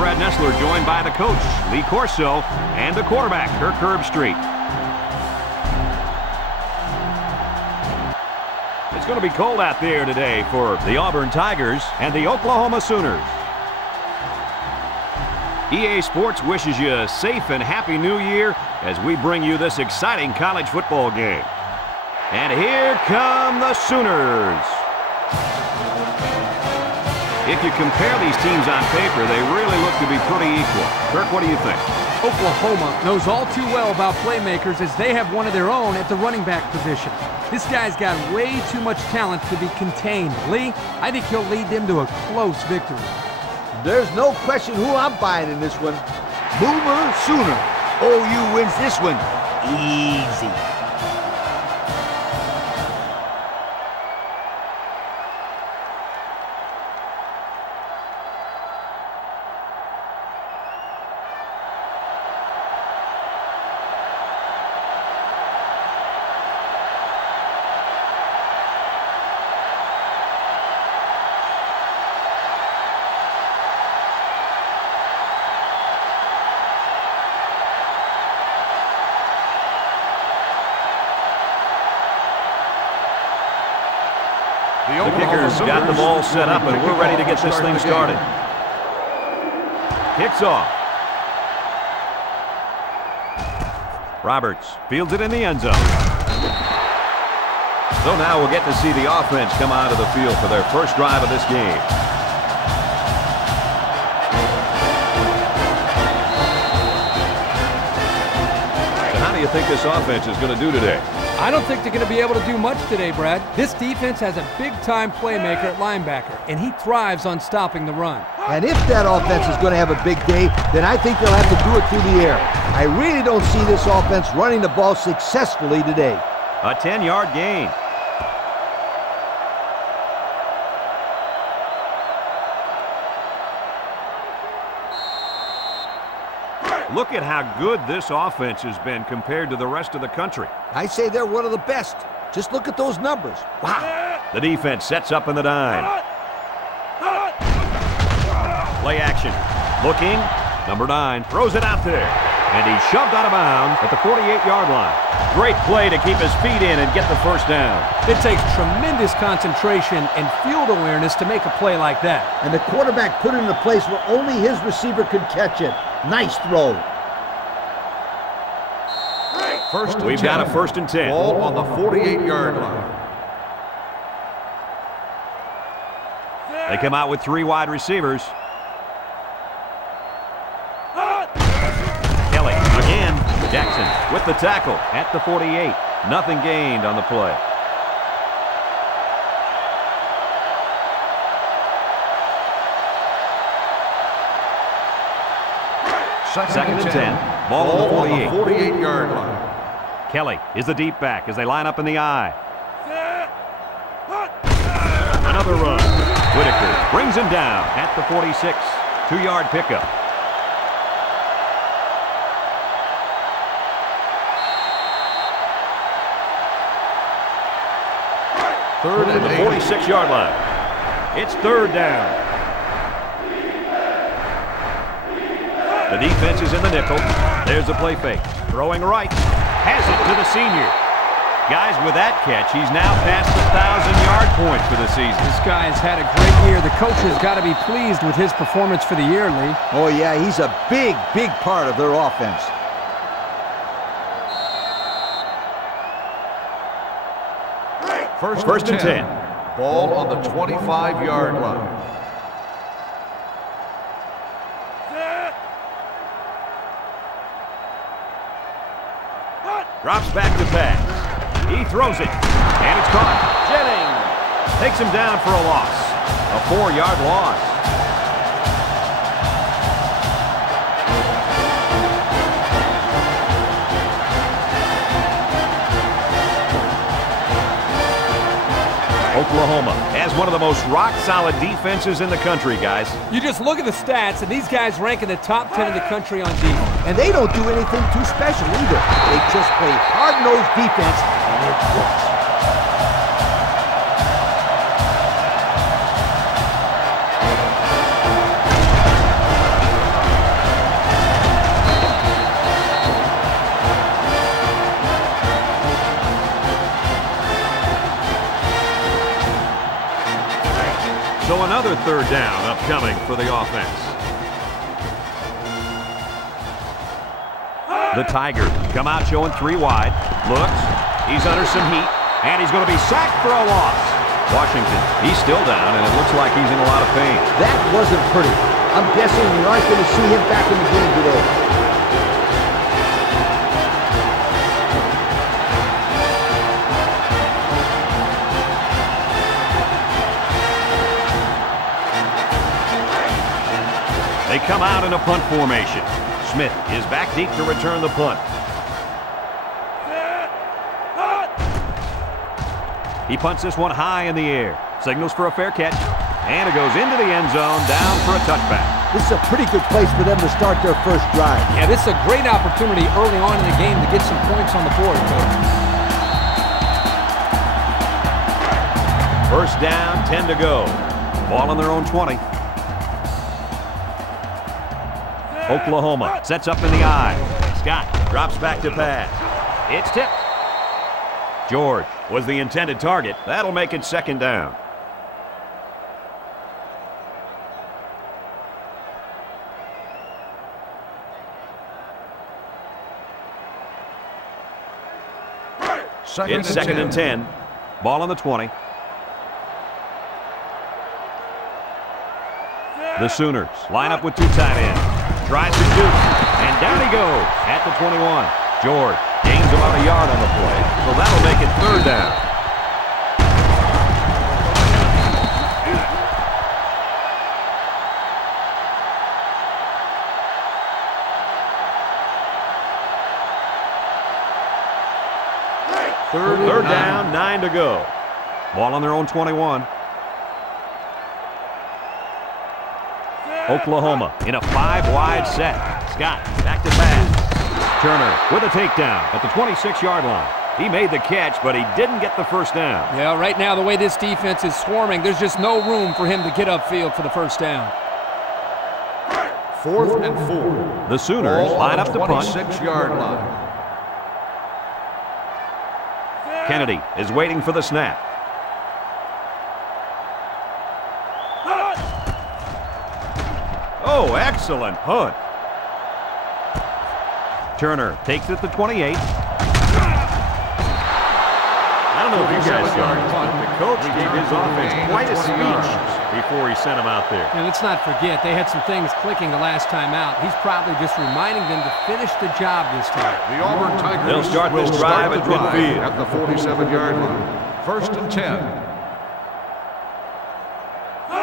Brad Nessler, joined by the coach, Lee Corso, and the quarterback, Kirk Herbstreit. It's going to be cold out there today for the Auburn Tigers and the Oklahoma Sooners. EA Sports wishes you a safe and happy new year as we bring you this exciting college football game. And here come the Sooners. If you compare these teams on paper, they really look to be pretty equal. Kirk, what do you think? Oklahoma knows all too well about playmakers as they have one of their own at the running back position. This guy's got way too much talent to be contained. Lee, I think he'll lead them to a close victory. There's no question who I'm buying in this one. Boomer Sooner. OU wins this one easy. The kicker's got the ball set up, and we're ready to get this thing started. Kicks off. Roberts fields it in the end zone. So now we'll get to see the offense come out of the field for their first drive of this game. So how do you think this offense is going to do today? I don't think they're going to be able to do much today, Brad. This defense has a big-time playmaker at linebacker, and he thrives on stopping the run. And if that offense is going to have a big day, then I think they'll have to do it through the air. I really don't see this offense running the ball successfully today. A 10-yard gain. Look at how good this offense has been compared to the rest of the country. I say they're one of the best. Just look at those numbers. Wow. The defense sets up in the dime. Play action. Looking. Number 9 throws it out there. And he's shoved out of bounds at the 48-yard line. Great play to keep his feet in and get the first down. It takes tremendous concentration and field awareness to make a play like that. And the quarterback put it in a place where only his receiver could catch it. Nice throw. We've got a 1st and 10. Ball on the 48-yard line. They come out with 3 wide receivers. Kelly again. Jackson with the tackle at the 48. Nothing gained on the play. Second and 10. Ball on the 48-yard line. Kelly is the deep back as they line up in the I. Another run. Whitaker brings him down at the 46. 2-yard pickup. Third at the 46-yard line. It's 3rd down. The defense is in the nickel. There's a play fake. Throwing right. Has it to the senior. Guys, with that catch, he's now past the 1,000-yard point for the season. This guy has had a great year. The coach has got to be pleased with his performance for the year, Lee. Oh, yeah, he's a big, big part of their offense. First and 10. Ball on the 25-yard line. Drops back to pass. He throws it. And it's caught. Jennings takes him down for a loss. A 4-yard loss. Oklahoma has one of the most rock-solid defenses in the country, guys. You just look at the stats, and these guys rank in the top 10 in the country on defense. And they don't do anything too special either. They just play hard-nosed defense, and it works. So another third down upcoming for the offense. The Tigers come out showing 3 wide. Looks. He's under some heat. And he's going to be sacked for a loss. Washington, he's still down, and it looks like he's in a lot of pain. That wasn't pretty. I'm guessing we aren't going to see him back in the game today. They come out in a punt formation. Smith is back deep to return the punt. He punts this one high in the air. Signals for a fair catch. And it goes into the end zone, down for a touchback. This is a pretty good place for them to start their first drive. Yeah, this is a great opportunity early on in the game to get some points on the board, Coach. First down, 10 to go. Ball on their own 20. Oklahoma sets up in the eye. Scott drops back to pass. It's tipped. George was the intended target. That'll make it second down. It's second and 10. Ball on the 20. The Sooners line up with 2 tight ends. Tries to shoot, and down he goes at the 21. George gains about a yard on the play, so that'll make it third down. Third down, 9 to go. Ball on their own 21. Oklahoma in a 5-wide set. Scott back to pass. Turner with a takedown at the 26-yard line. He made the catch, but he didn't get the first down. Yeah, right now the way this defense is swarming, there's just no room for him to get upfield for the first down. 4th and 4. The Sooners line up to punt. 26-yard line. Kennedy is waiting for the snap. Oh, excellent punt. Turner takes it to 28. I don't know if you guys saw it, but the coach gave his offense quite a speech before he sent him out there. And let's not forget, they had some things clicking the last time out. He's probably just reminding them to finish the job this time. The Auburn Tigers They'll start this drive at midfield. At the 47-yard line. 1st and 10.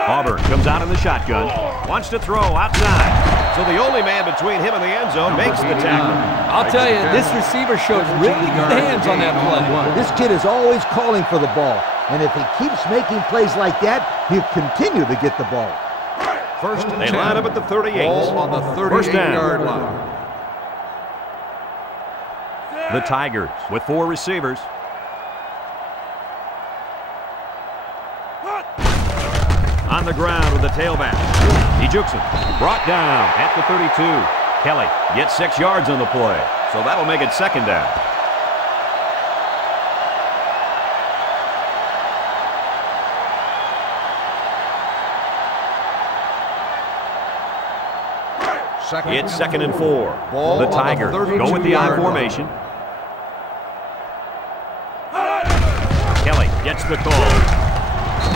Auburn comes out in the shotgun. Wants to throw outside. So the only man between him and the end zone makes the tackle. I'll tell you, this receiver showed really good hands on that play. This kid is always calling for the ball. And if he keeps making plays like that, he'll continue to get the ball. 1st and 10. They line up at the 38. Ball on the 38-yard line. The Tigers with 4 receivers. On the ground with the tailback. He jukes him. Brought down at the 32. Kelly gets 6 yards on the play. So that'll make it second down. It's second and 4. Ball The on the Tigers go with the I 32-yard line. formation. Kelly gets the call.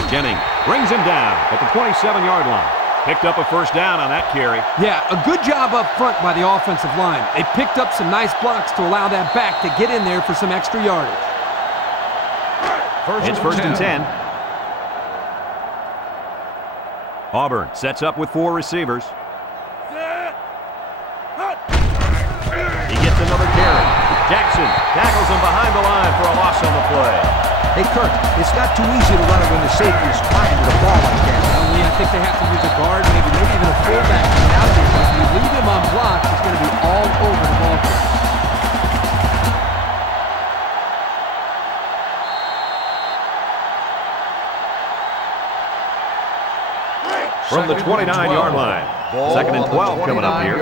Jennings brings him down at the 27-yard line. Picked up a first down on that carry. Yeah, a good job up front by the offensive line. They picked up some nice blocks to allow that back to get in there for some extra yardage. It's first and 10. Auburn sets up with 4 receivers. He gets another carry. Jackson tackles him behind the line for a loss on the play. Hey, Kirk, it's not too easy to run it when the safety is flying to the ball like that. Well, I think they have to use a guard, maybe even a fullback coming out there. If you leave him on block, he's going to be all over the ball field. From the 29-yard line. Second and 12 coming up here.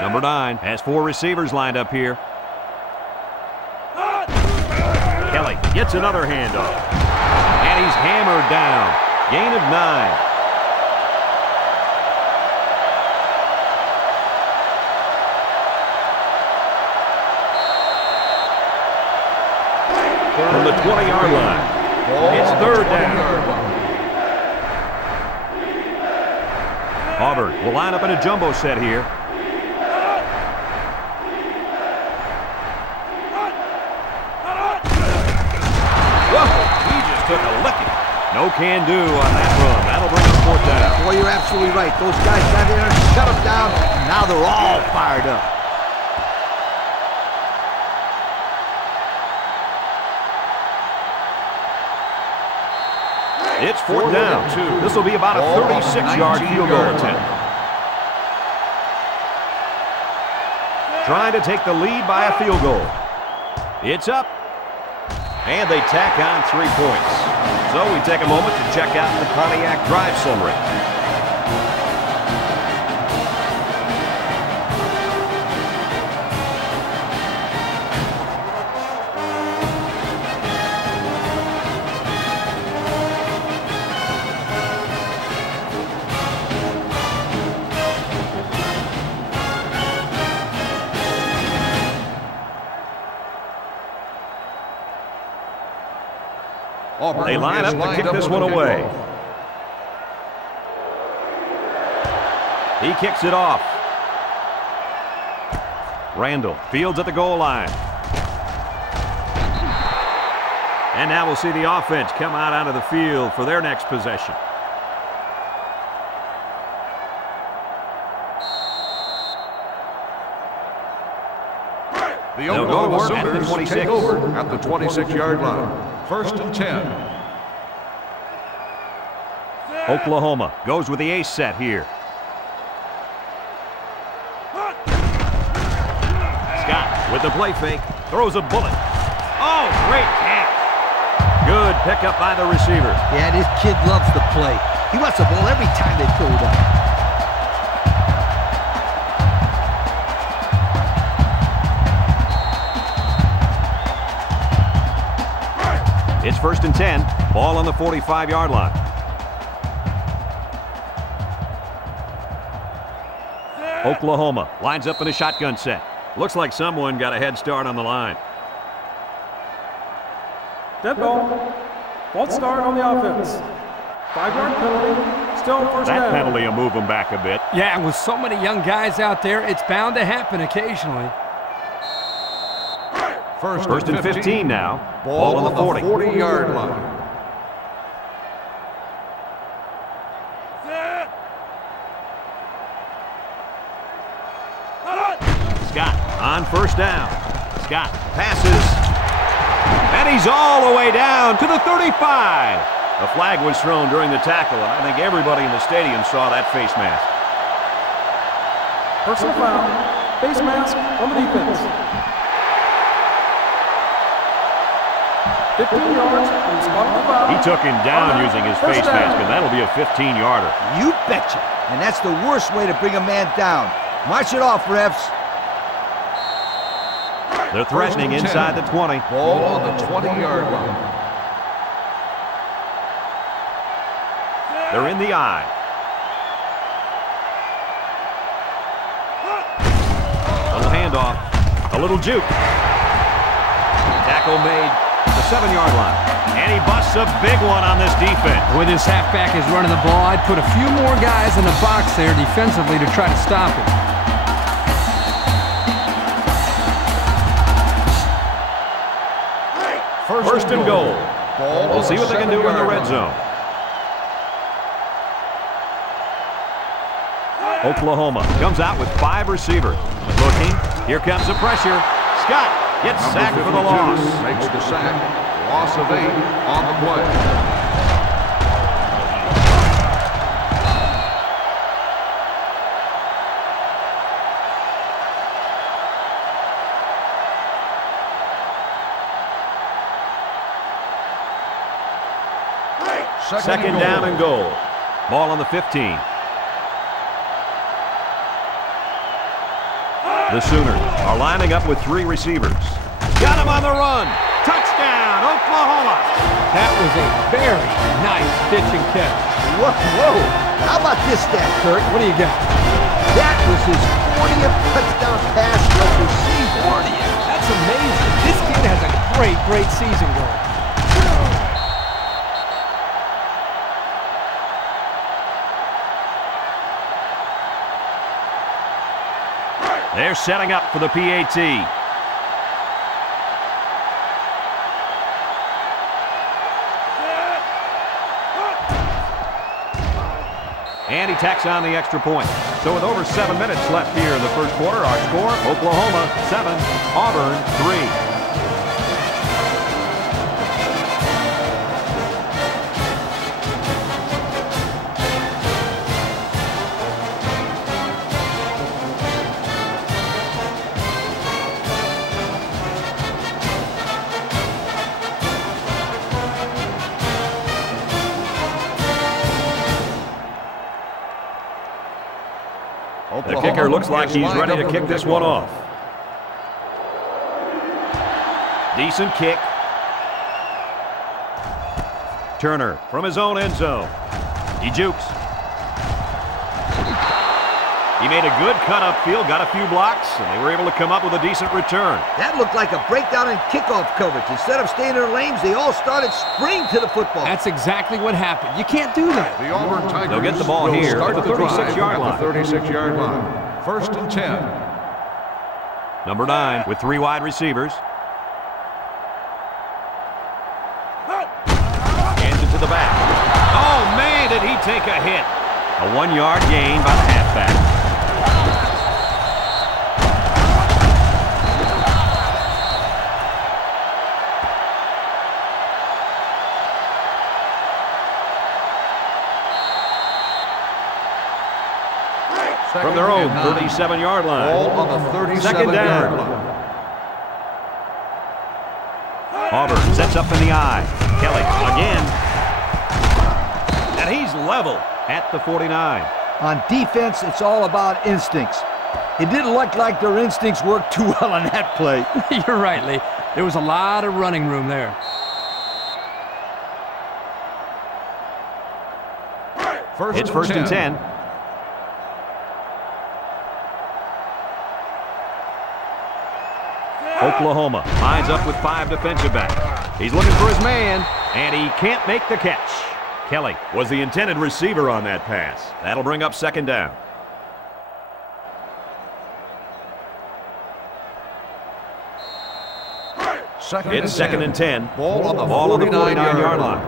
Number 9 has 4 receivers lined up here. Kelly play. Gets another handoff. And he's hammered down. Gain of 9. From the 20-yard line. It's third down. Auburn will line up in a jumbo set here. Whoa, he just took a licking. No can do on that run. That'll bring up fourth down. Boy, you're absolutely right. Those guys got in there, shut them down, and now they're all fired up. It's fourth down. This will be about a 36-yard field goal attempt. Trying to take the lead by a field goal. It's up. And they tack on 3 points. So we take a moment to check out the Pontiac drive summary. They line up to kick this one away. He kicks it off. Randall fields at the goal line. And now we'll see the offense come out onto the field for their next possession. The Oklahoma Sooners take over at the 26-yard line. First and 10. Oklahoma goes with the ace set here. Scott with the play fake. Throws a bullet. Oh, great catch. Good pickup by the receiver. Yeah, this kid loves to play. He wants the ball every time they throw it up. It's first and 10. Ball on the 45-yard line. Oklahoma lines up in a shotgun set. Looks like someone got a head start on the line. Dead ball. False start on the offense. 5-yard penalty. Still first down. That penalty will move them back a bit. Yeah, with so many young guys out there, it's bound to happen occasionally. First and 15 now. Ball on the 40. 40-yard line. Scott on first down. Scott passes. And he's all the way down to the 35. A flag was thrown during the tackle, and I think everybody in the stadium saw that face mask. Personal foul. Face mask on the defense. 15 yards from the spot of the foul. He took him down using his face mask, and that'll be a 15-yarder. You betcha. And that's the worst way to bring a man down. March it off, refs. They're threatening inside the 20. Ball on the 20-yard line. They're in the eye. A little handoff. A little juke. Tackle made. The 7-yard line. And he busts a big one on this defense. With his halfback is running the ball, I'd put a few more guys in the box there defensively to try to stop him. First and goal. We'll see what they can do in the red zone. Oklahoma comes out with 5 receivers. Looking. Here comes the pressure. Scott gets sacked for the loss. Makes the sack. Loss of 8 on the play. Second down and goal. Ball on the 15. The Sooners are lining up with 3 receivers. Got him on the run. Touchdown, Oklahoma. Oklahoma. That was a very nice pitch and catch. Whoa, whoa. How about this stat, Kurt? What do you got? That was his 40th touchdown pass rush season. 40th? That's amazing. This kid has a great season going. They're setting up for the PAT. And he tacks on the extra point. So with over 7 minutes left here in the first quarter, our score, Oklahoma 7, Auburn 3. The kicker looks like he's ready to kick this one off. Decent kick. Turner from his own end zone. He jukes. He made a good cut upfield, got a few blocks, and they were able to come up with a decent return. That looked like a breakdown in kickoff coverage. Instead of staying in their lanes, they all started sprinting to the football. That's exactly what happened. You can't do that. The Auburn Tigers They'll get the ball here start at the 36-yard line. At the 36-yard line. First and 10. Number 9 with 3 wide receivers. Hands it to the back. Oh, man, did he take a hit. A 1-yard gain by the halfback. From their own 37-yard line. Ball on the 37-yard line. Auburn sets up in the eye. Kelly again. And he's level at the 49. On defense, it's all about instincts. It didn't look like their instincts worked too well on that play. You're right, Lee. There was a lot of running room there. It's first and 10. Oklahoma lines up with 5 defensive backs. He's looking for his man, and he can't make the catch. Kelly was the intended receiver on that pass. That'll bring up second down. It's second and 10. Ball on the 49-yard line.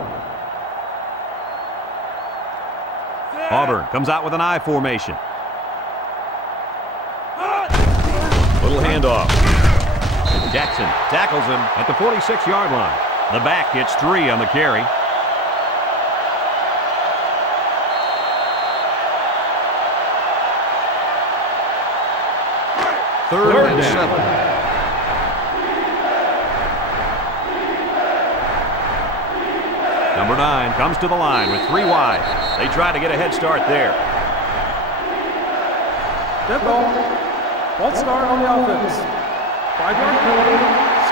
Auburn comes out with an I formation. Little handoff. Jackson tackles him at the 46-yard line. The back gets 3 on the carry. Third and 7. Number 9 comes to the line with 3 wide. They try to get a head start there. Dead ball. False start on the offense. 5-yard penalty.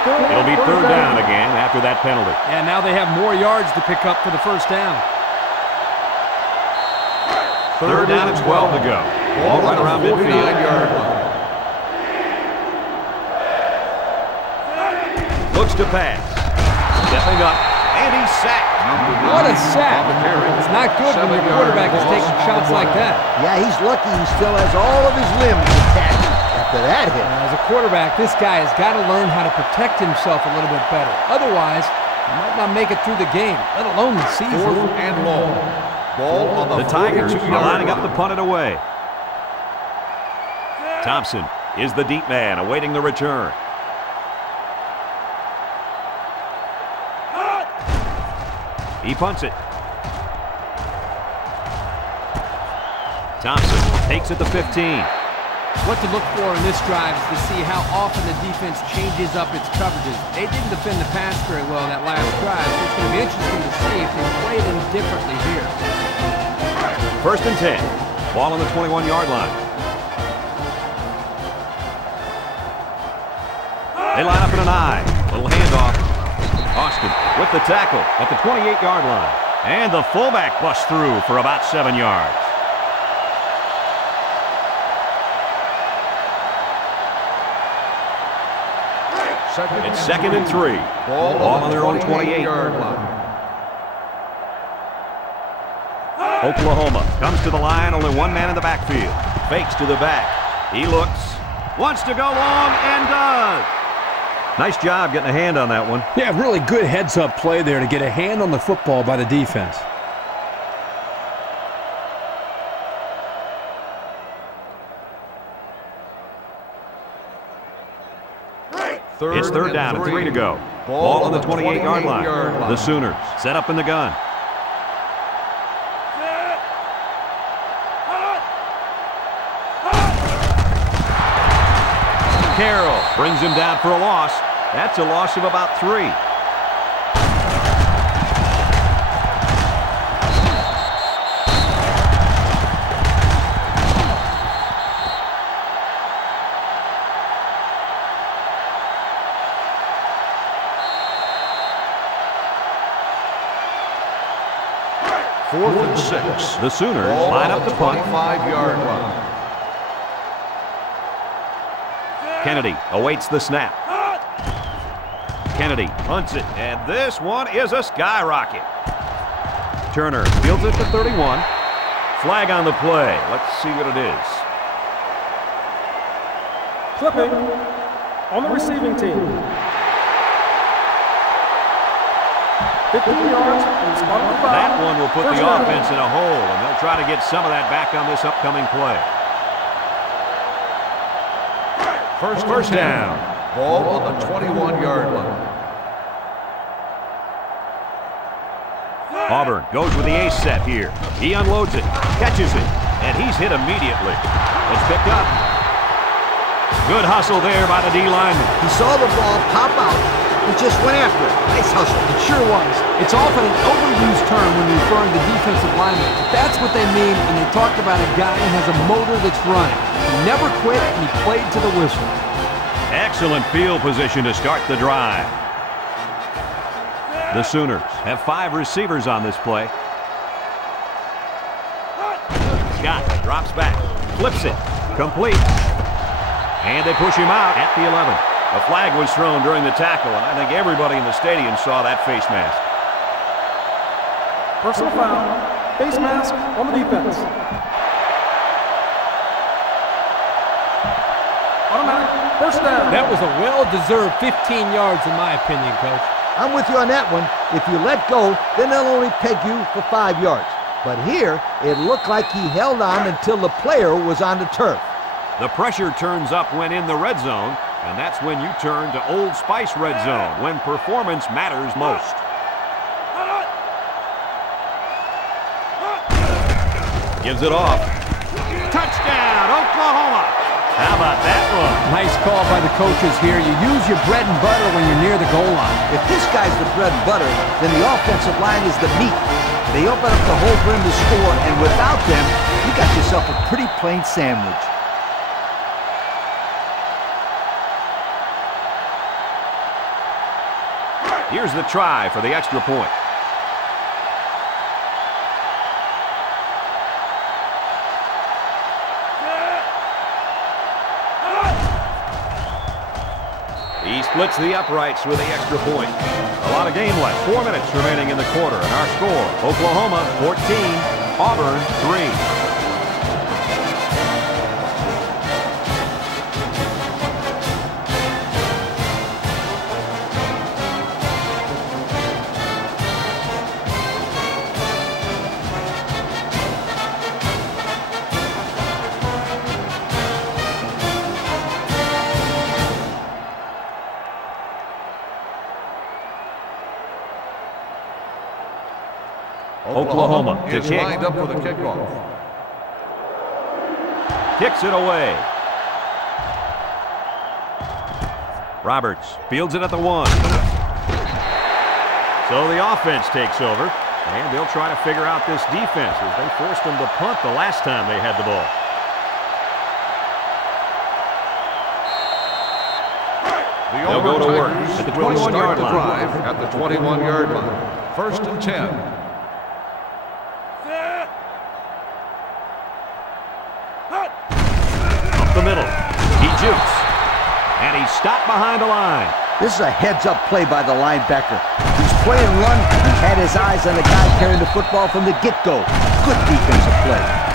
Still It'll be third down again after that penalty. And now they have more yards to pick up for the first down. Third down and 12 to go. Ball right around midfield. 49-yard line. Looks to pass. Stepping up, and he's sacked. What a sack. It's not good when your quarterback is taking shots like that. Yeah, he's lucky he still has all of his limbs intact after that hit. As a quarterback, this guy has got to learn how to protect himself a little bit better. Otherwise, he might not make it through the game, let alone the season. Fourth and long. Ball on the Tigers are 42-yard lining up line. to punt it away. Thompson is the deep man awaiting the return. He punts it. Thompson takes it to 15. What to look for in this drive is to see how often the defense changes up its coverages. They didn't defend the pass very well in that last drive, so it's going to be interesting to see if they play them differently here. First and 10. Ball on the 21-yard line. They line up in an I. Little handoff. Austin with the tackle at the 28-yard line. And the fullback busts through for about 7 yards. It's 2nd and 3. Ball on their own 28-yard line. Oklahoma comes to the line, only one man in the backfield. Fakes to the back. He looks, wants to go long, and does. Nice job getting a hand on that one. Yeah, really good heads-up play there to get a hand on the football by the defense. It's 3rd down and 3 to go. Ball on the 28-yard line. The Sooners set up in the gun. Carroll brings him down for a loss. That's a loss of about 3. Fourth and 6. The Sooners line up to punt. 25-yard line. Kennedy awaits the snap. Kennedy punts it, and this one is a skyrocket. Turner fields it to 31. Flag on the play. Let's see what it is. Clipping on the receiving team. 15 yards and spot on the foul. That one will put the First down. offense in a hole, and they'll try to get some of that back on this upcoming play. First down. Ball on the 21-yard line. Auburn goes with the ace set here. He unloads it, catches it, and he's hit immediately. It's picked up. Good hustle there by the D lineman. He saw the ball pop out. He just went after it. Nice hustle. It sure was. It's often an overused term when referring to defensive linemen. But that's what they mean when they talk about a guy who has a motor that's running. He never quit, and he played to the whistle. Excellent field position to start the drive. The Sooners have 5 receivers on this play. Scott drops back, flips it, complete. And they push him out at the 11. A flag was thrown during the tackle, and I think everybody in the stadium saw that face mask. Personal foul. Face mask on the defense. Automatic first down. That was a well-deserved 15 yards in my opinion, Coach. I'm with you on that one. If you let go, then they'll only peg you for 5 yards. But here, it looked like he held on until the player was on the turf. The pressure turns up when in the red zone, and that's when you turn to Old Spice red zone, when performance matters most. Gives it off. Touchdown, Oklahoma! How about that one? Nice call by the coaches here. You use your bread and butter when you're near the goal line. If this guy's the bread and butter, then the offensive line is the meat. They open up the hole for him to score, and without them, you got yourself a pretty plain sandwich. Here's the try for the extra point. He splits the uprights with the extra point. A lot of game left. 4 minutes remaining in the quarter, and our score, Oklahoma 14, Auburn 3. Oklahoma to is kick. lined up for the kickoff. Kicks it away. Roberts fields it at the 1. So the offense takes over, and they'll try to figure out this defense as they forced them to punt the last time they had the ball. The They'll go to work Tigers at the will 21-yard start the line. drive at the 21-yard line. 1st and 10. Up the middle. He jukes. And he's stopped behind the line. This is a heads-up play by the linebacker. He's playing run. He had his eyes on the guy carrying the football from the get-go. Good defensive play.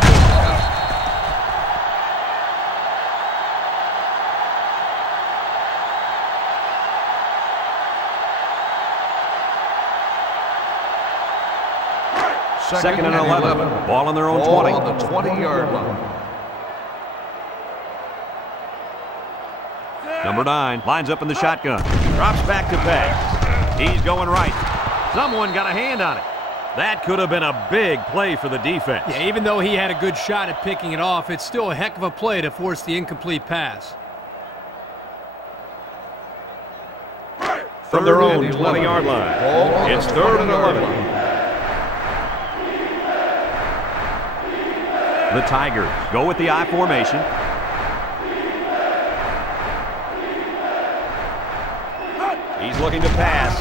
Second and 11. Ball on their own 20. Ball on the 20-yard line. Number 9 lines up in the shotgun. Drops back to pass. He's going right. Someone got a hand on it. That could have been a big play for the defense. Yeah, even though he had a good shot at picking it off, it's still a heck of a play to force the incomplete pass. From their own 20-yard line. It's 3rd and 11. The Tigers go with the I formation. He's looking to pass.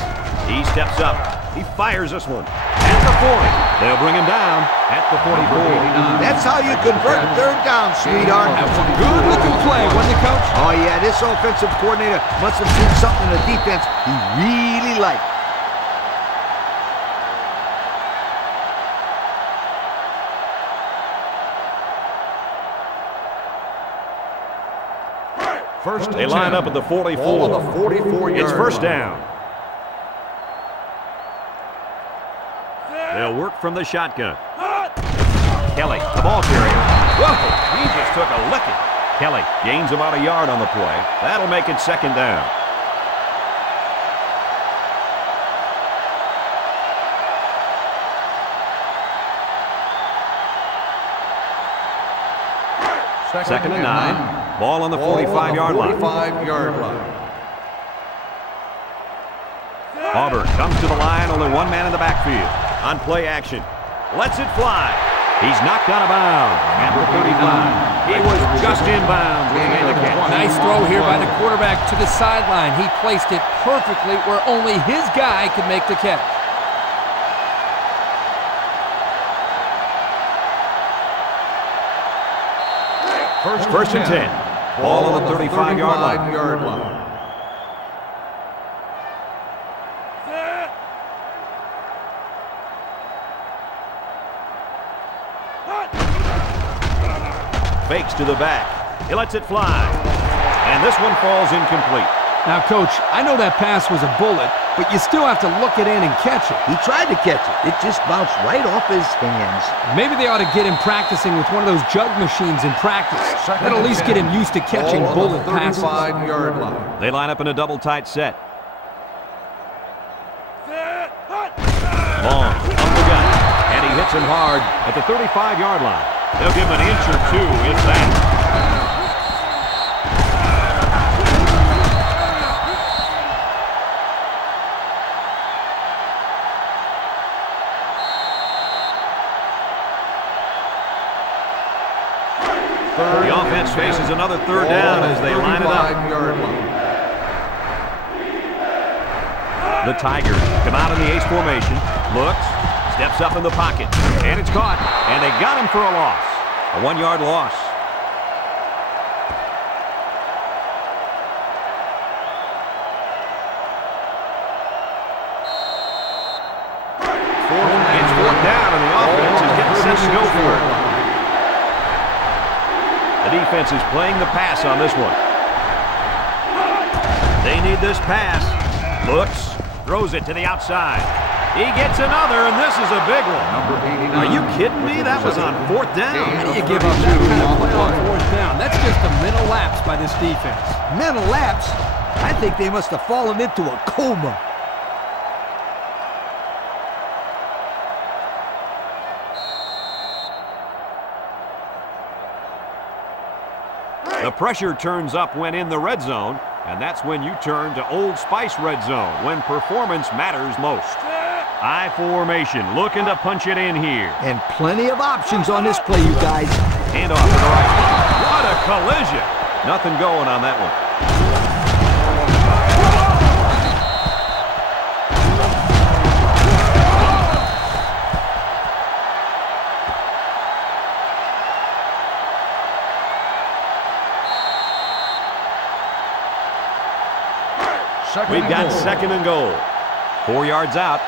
He steps up. He fires this one. At the 40. They'll bring him down at the 44. That's how you convert 3rd down, sweetheart. That was a good-looking play, wasn't it, Coach? Oh, yeah, this offensive coordinator must have seen something in the defense he really liked. They line up at the 44. Ball on the 44-yard It's 1st line. down. They'll work from the shotgun. Kelly, the ball carrier. Whoa, he just took a licking. Kelly gains about a yard on the play. That'll make it 2nd down. Second and 9. Ball on the 45-yard line. 45-yard line. Auburn comes to the line, only one man in the backfield. On play action. Lets it fly. He's knocked out of bounds at the 35. He was just in bounds when he made the catch. Nice throw here by the quarterback to the sideline. He placed it perfectly where only his guy could make the catch. First and 10. Ball on the 35-yard line. Fakes to the back. He lets it fly. And this one falls incomplete. Now, Coach, I know that pass was a bullet, but you still have to look it in and catch it. He tried to catch it. It just bounced right off his hands. Maybe they ought to get him practicing with one of those jug machines in practice. That'll at least get him used to catching bullet passes. 35-yard line. They line up in a double tight set. Long, up the gut, and he hits him hard at the 35-yard line. They'll give him an inch or two, if that. The offense faces another 3rd down as they line it up. The Tigers come out in the ace formation, looks, steps up in the pocket, and it's caught. And they got him for a loss. A 1-yard loss. It's 4th down, and the offense is getting set to go for it. The defense is playing the pass on this one. They need this pass. Looks, throws it to the outside. He gets another, and this is a big one. Are you kidding me? That was on 4th down. How do you give up that kind of play on 4th down? That's just a mental lapse by this defense. Mental lapse? I think they must have fallen into a coma. The pressure turns up when in the red zone, and that's when you turn to Old Spice red zone, when performance matters most. I formation, looking to punch it in here. And plenty of options on this play, you guys. Hand off to the right. What a collision. Nothing going on that one. We've got second and goal. 4 yards out.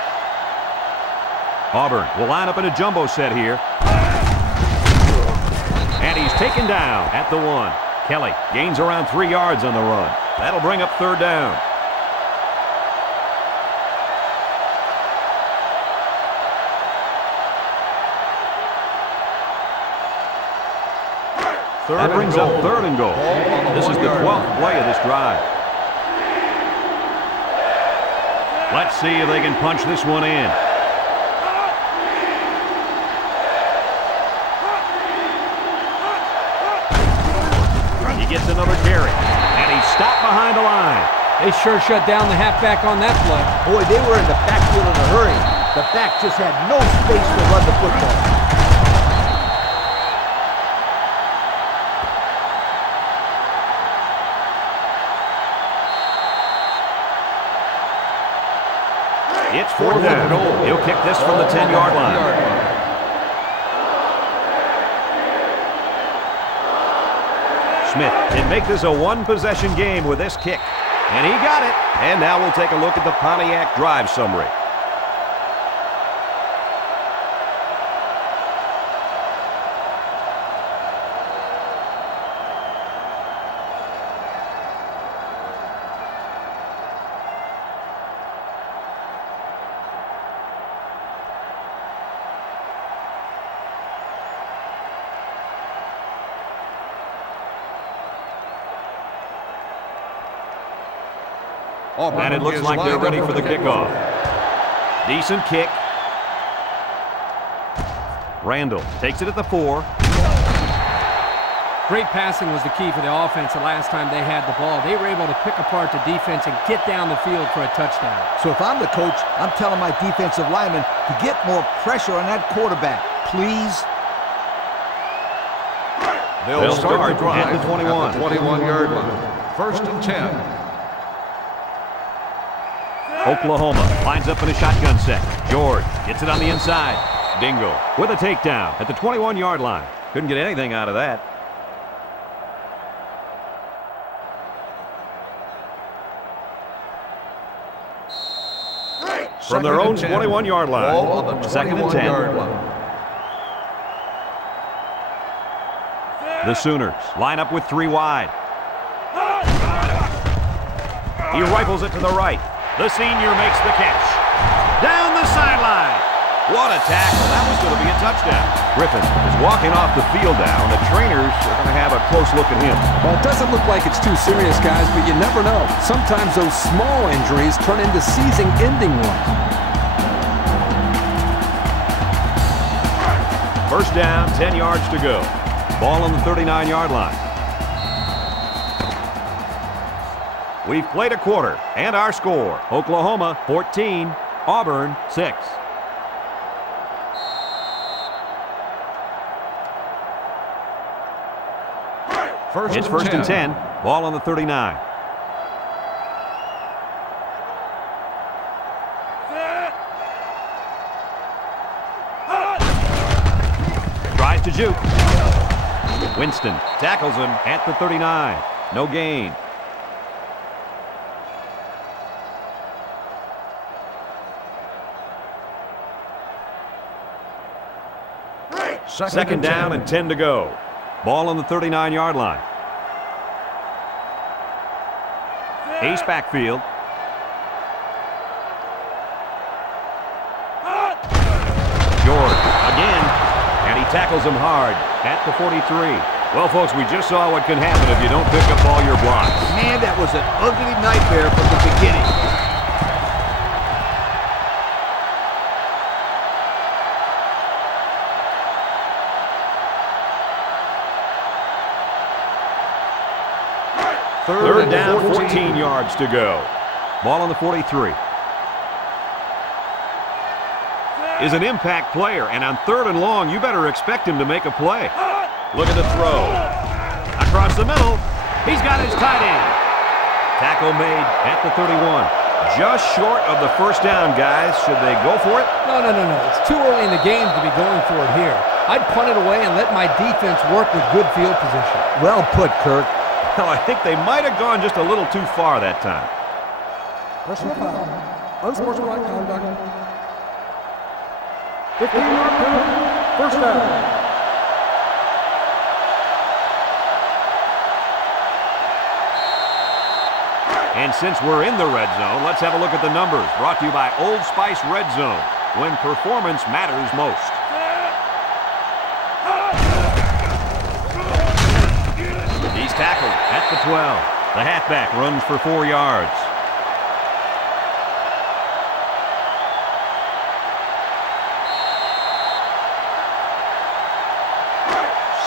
Auburn will line up in a jumbo set here. And he's taken down at the 1. Kelly gains around 3 yards on the run. That'll bring up third down. That brings up third and goal. This is the 12th play of this drive. Let's see if they can punch this one in. He gets another carry, and he's stopped behind the line. They sure shut down the halfback on that play. Boy, they were in the backfield in a hurry. The back just had no space to run the football. It's fourth down. He'll kick this from the 10-yard line. Smith can make this a one-possession game with this kick. And he got it. And now we'll take a look at the Pontiac drive summary. And it looks like they're ready for the kickoff. Decent kick. Randall takes it at the 4. Great passing was the key for the offense the last time they had the ball. They were able to pick apart the defense and get down the field for a touchdown. So if I'm the coach, I'm telling my defensive linemen to get more pressure on that quarterback, please. They'll start the drive at the 21-yard line. First and 10. Oklahoma lines up in a shotgun set. George gets it on the inside. Dingle with a takedown at the 21-yard line. Couldn't get anything out of that. From their own 21-yard line. Second and 10. The Sooners line up with 3 wide. He rifles it to the right. The senior makes the catch. Down the sideline. What a tackle. That was going to be a touchdown. Griffin is walking off the field now, and the trainers are going to have a close look at him. Well, it doesn't look like it's too serious, guys, but you never know. Sometimes those small injuries turn into season-ending ones. First down, 10 yards to go. Ball on the 39-yard line. We've played a quarter, and our score, Oklahoma 14, Auburn 6. It's first and 10, ball on the 39. Tries to juke. Winston tackles him at the 39. No gain. Second down and 10 to go. Ball on the 39-yard line. Ace backfield. George again, and he tackles him hard at the 43. Well, folks, we just saw what can happen if you don't pick up all your blocks. Man, that was an ugly nightmare from the beginning. Third down, 14 yards to go. Ball on the 43. Is an impact player, and on third and long, you better expect him to make a play. Look at the throw. Across the middle, he's got his tight end. Tackle made at the 31. Just short of the first down, guys. Should they go for it? No. It's too early in the game to be going for it here. I'd punt it away and let my defense work with good field position. Well put, Kirk. Well, I think they might have gone just a little too far that time. Personal foul. Unsportsmanlike conduct. 15-yard penalty. First down. And since we're in the red zone, let's have a look at the numbers. Brought to you by Old Spice Red Zone, when performance matters most. He's tackled at the 12. The halfback runs for 4 yards.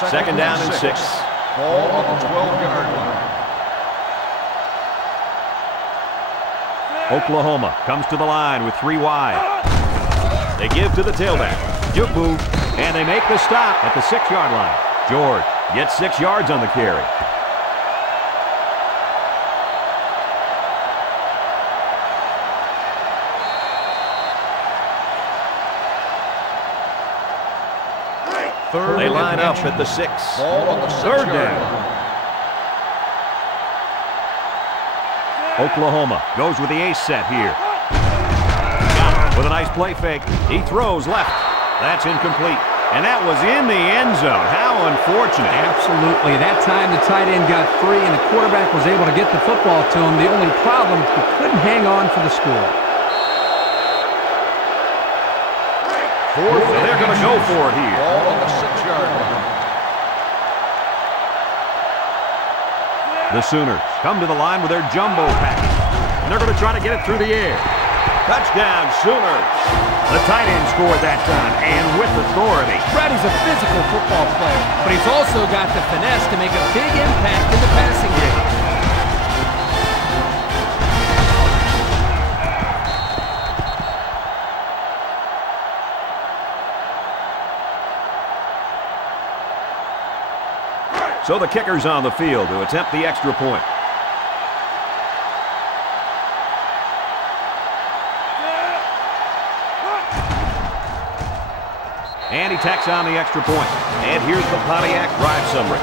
Second down and 6. Ball on the 12-yard line. Oklahoma comes to the line with 3 wide. They give to the tailback. Juke move, and they make the stop at the 6-yard line. George gets 6 yards on the carry. They line up at the 6. Ball on the 3rd 6-yard down. line. Oklahoma goes with the ace set here. Got it with a nice play fake. He throws left. That's incomplete. And that was in the end zone. How unfortunate. Absolutely. That time the tight end got free and the quarterback was able to get the football to him. The only problem, he couldn't hang on for the score. So they're going to go for it here. Ball on the 6-yard line. The Sooners come to the line with their jumbo package. And they're going to try to get it through the air. Touchdown, Sooners. The tight end scored that time, and with authority. Brady's a physical football player, but he's also got the finesse to make a big impact in the passing game. So the kicker's on the field to attempt the extra point. And he tacks on the extra point. And here's the Pontiac drive summary.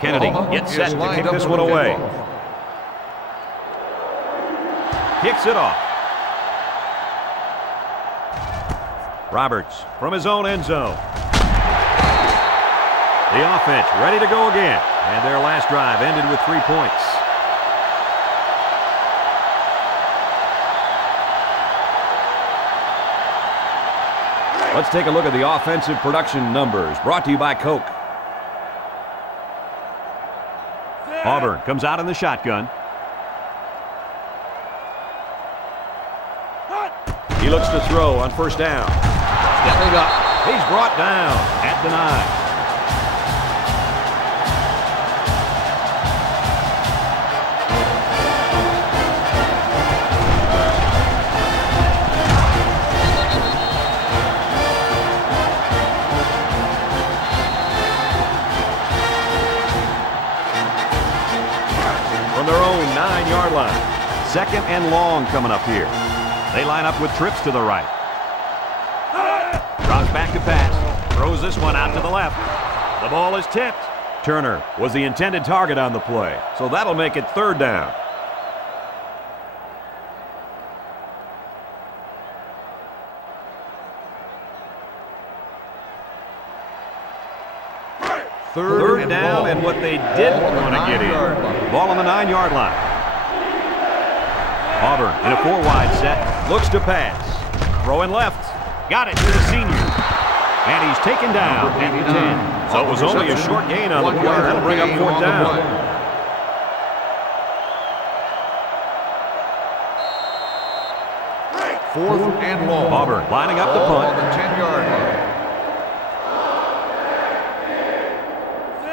Kennedy gets set to kick this one away. Kicks it off. Roberts from his own end zone. The offense ready to go again. And their last drive ended with 3 points. Let's take a look at the offensive production numbers brought to you by Coke. Auburn comes out in the shotgun. He looks to throw on first down. Stepping up. He's brought down at the 9. From their own 9-yard line. Second and long coming up here. They line up with trips to the right. Drops back to pass. Throws this one out to the left. The ball is tipped. Turner was the intended target on the play, so that'll make it 3rd down. Third down and what they didn't want to get in. Ball on the 9-yard line. Auburn in a 4-wide set. Looks to pass. Throwing left. Got it to the senior. And he's taken down at the 10. So it was only a short gain on the play. That'll bring up 4th down. Fourth and long. Auburn lining up the punt. On the 10-yard line.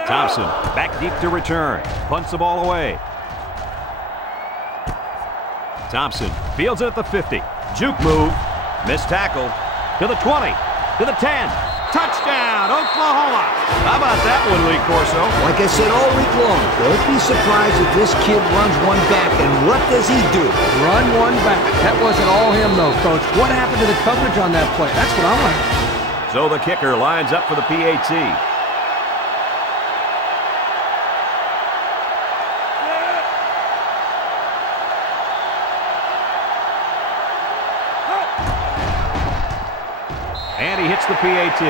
Thompson back deep to return. Punts the ball away. Thompson fields it at the 50. Juke move. Missed tackle. To the 20. To the 10. Touchdown, Oklahoma. How about that one, Lee Corso? Like I said all week long, don't be surprised if this kid runs one back. And what does he do? Run one back. That wasn't all him, though, Coach. What happened to the coverage on that play? That's what I want. So the kicker lines up for the PAT. And he hits the PAT.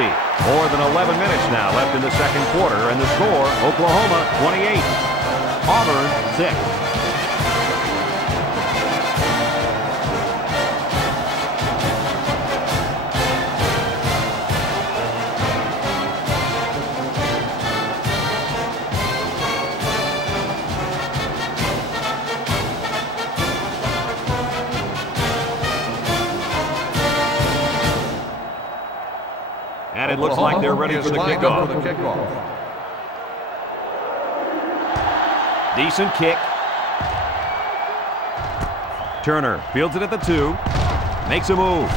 More than 11 minutes now left in the second quarter, and the score, Oklahoma 28, Auburn 6. And it looks like they're ready for the kickoff. Decent kick. Turner fields it at the 2. Makes a move.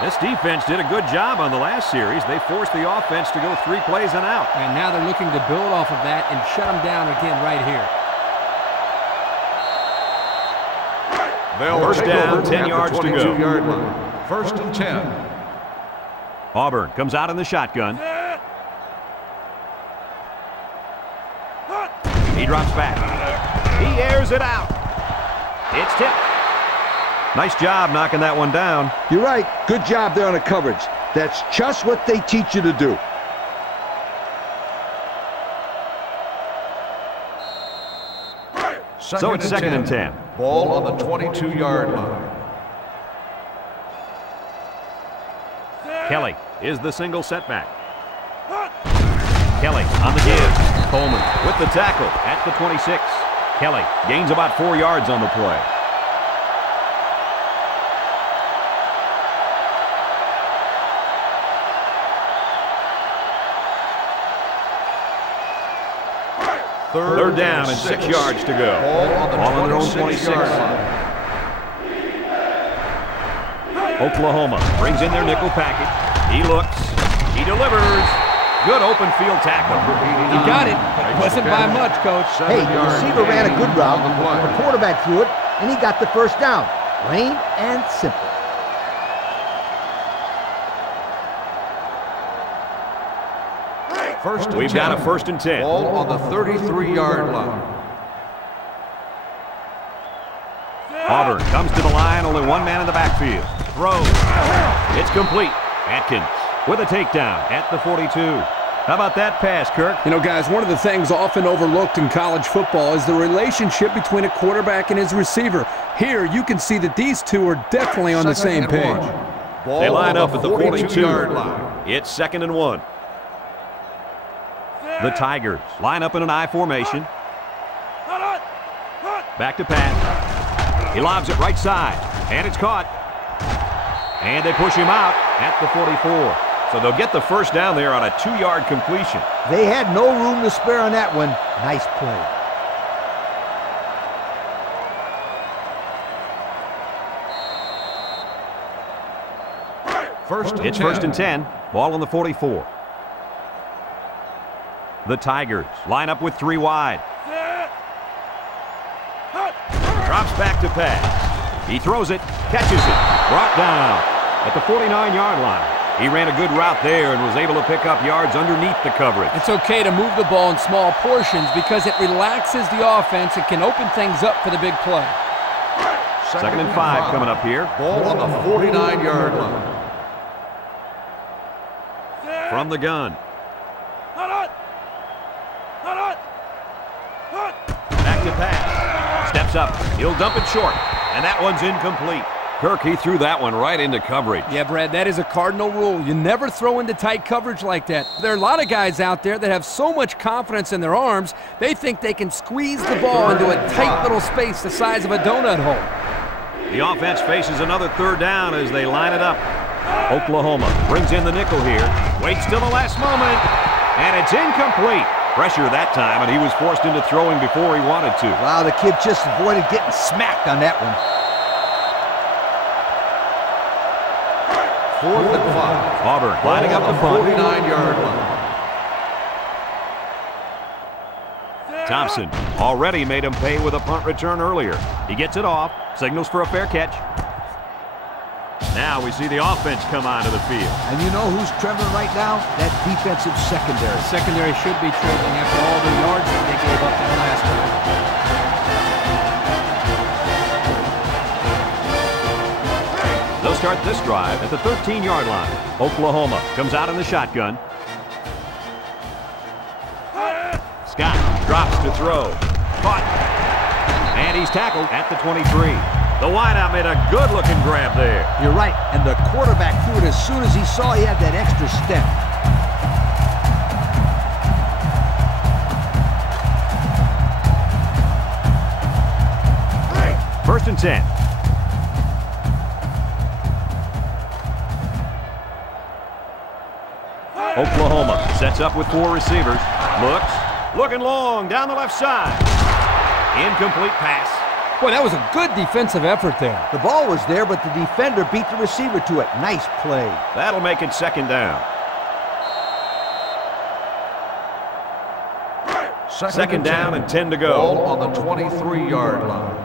This defense did a good job on the last series. They forced the offense to go 3 plays and out. And now they're looking to build off of that and shut them down again right here. First down, 10 yards to go. First and 10. Auburn comes out in the shotgun. He drops back. He airs it out. It's tipped. Nice job knocking that one down. You're right. Good job there on the coverage. That's just what they teach you to do. So it's second and 10. Ball on the 22-yard line. Kelly is the single setback. Kelly on the give. Coleman with the tackle at the 26. Kelly gains about 4 yards on the play. Third down and 6 yards to go. Ball on their own 26. Oklahoma brings in their nickel package. He looks. He delivers. Good open field tackle. He got it, but it wasn't by much, Coach. Hey, the receiver ran a good route. The quarterback threw it, and he got the first down. Plain and simple. We've got a first and 10. Ball on the 33-yard line. Auburn comes to the line, only one man in the backfield. Throws. It's complete. Atkins with a takedown at the 42. How about that pass, Kirk? You know, guys, one of the things often overlooked in college football is the relationship between a quarterback and his receiver. Here, you can see that these two are definitely on the same page. They line up at the 42-yard line. It's second and 1. The Tigers line up in an I formation. Back to Pat. He lobs it right side, and it's caught. And they push him out at the 44. So they'll get the first down there on a 2-yard completion. They had no room to spare on that one. Nice play. It's first and 10. Ball on the 44. The Tigers line up with 3 wide. Drops back to pass. He throws it, catches it, brought down at the 49-yard line. He ran a good route there and was able to pick up yards underneath the coverage. It's okay to move the ball in small portions because it relaxes the offense and can open things up for the big play. Second and 5 coming up here. Ball on the 49-yard line. From the gun. Back to pass. Steps up. He'll dump it short. And that one's incomplete. Kirk, he threw that one right into coverage. Yeah, Brad, that is a cardinal rule. You never throw into tight coverage like that. There are a lot of guys out there that have so much confidence in their arms, they think they can squeeze the ball into a tight little space the size of a donut hole. The offense faces another third down as they line it up. Oklahoma brings in the nickel here. Waits till the last moment. And it's incomplete. Pressure that time, and he was forced into throwing before he wanted to. Wow, the kid just avoided getting smacked on that one. 4th and 5. Auburn lining up the punt. 49-yard line. Thompson already made him pay with a punt return earlier. He gets it off, signals for a fair catch. Now we see the offense come onto the field. And you know who's trembling right now? That defensive secondary. Secondary should be trembling after all the yards that they gave up that last time. They'll start this drive at the 13-yard line. Oklahoma comes out in the shotgun. Scott drops to throw. Caught. And he's tackled at the 23. The wideout made a good-looking grab there. You're right, and the quarterback threw it as soon as he saw he had that extra step. First and 10. Oklahoma sets up with 4 receivers. Looking long down the left side. Incomplete pass. Boy, that was a good defensive effort there. The ball was there, but the defender beat the receiver to it. Nice play. That'll make it second down. Second down and 10 to go. Ball on the 23-yard line.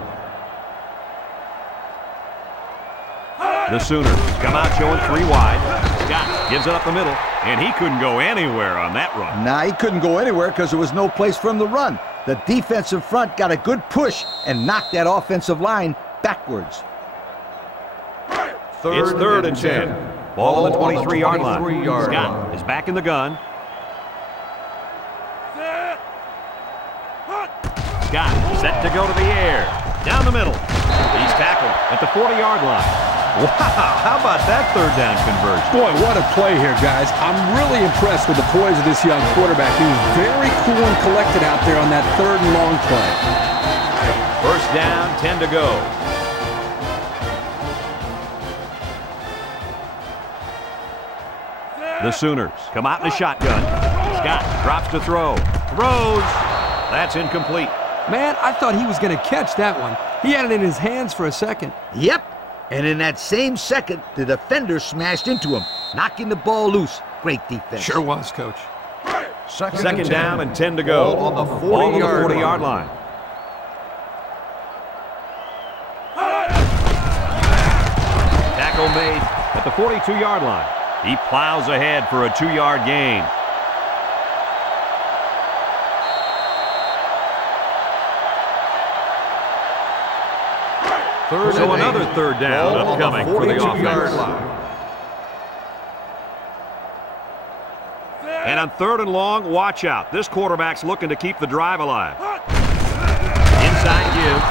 The Sooners come out showing 3 wide. Scott gives it up the middle, and he couldn't go anywhere on that run. Nah, he couldn't go anywhere because there was no place for him to run. The defensive front got a good push and knocked that offensive line backwards. It's third and 10. Ball on the 23-yard line. Scott is back in the gun. Scott set to go to the air. Down the middle. He's tackled at the 40-yard line. Wow, how about that third down conversion? Boy, what a play here, guys. I'm really impressed with the poise of this young quarterback. He was very cool and collected out there on that 3rd and long play. First down, 10 to go. The Sooners come out in a shotgun. Scott drops to throw. Throws. That's incomplete. Man, I thought he was going to catch that one. He had it in his hands for a second. Yep. And in that same second, the defender smashed into him, knocking the ball loose. Great defense. Sure was, Coach. Second down and 10 to go. Ball on the 40-yard line. Tackle made at the 42-yard line. He plows ahead for a 2-yard gain. So another third down upcoming for the offense. And on 3rd and long, watch out. This quarterback's looking to keep the drive alive. Inside give.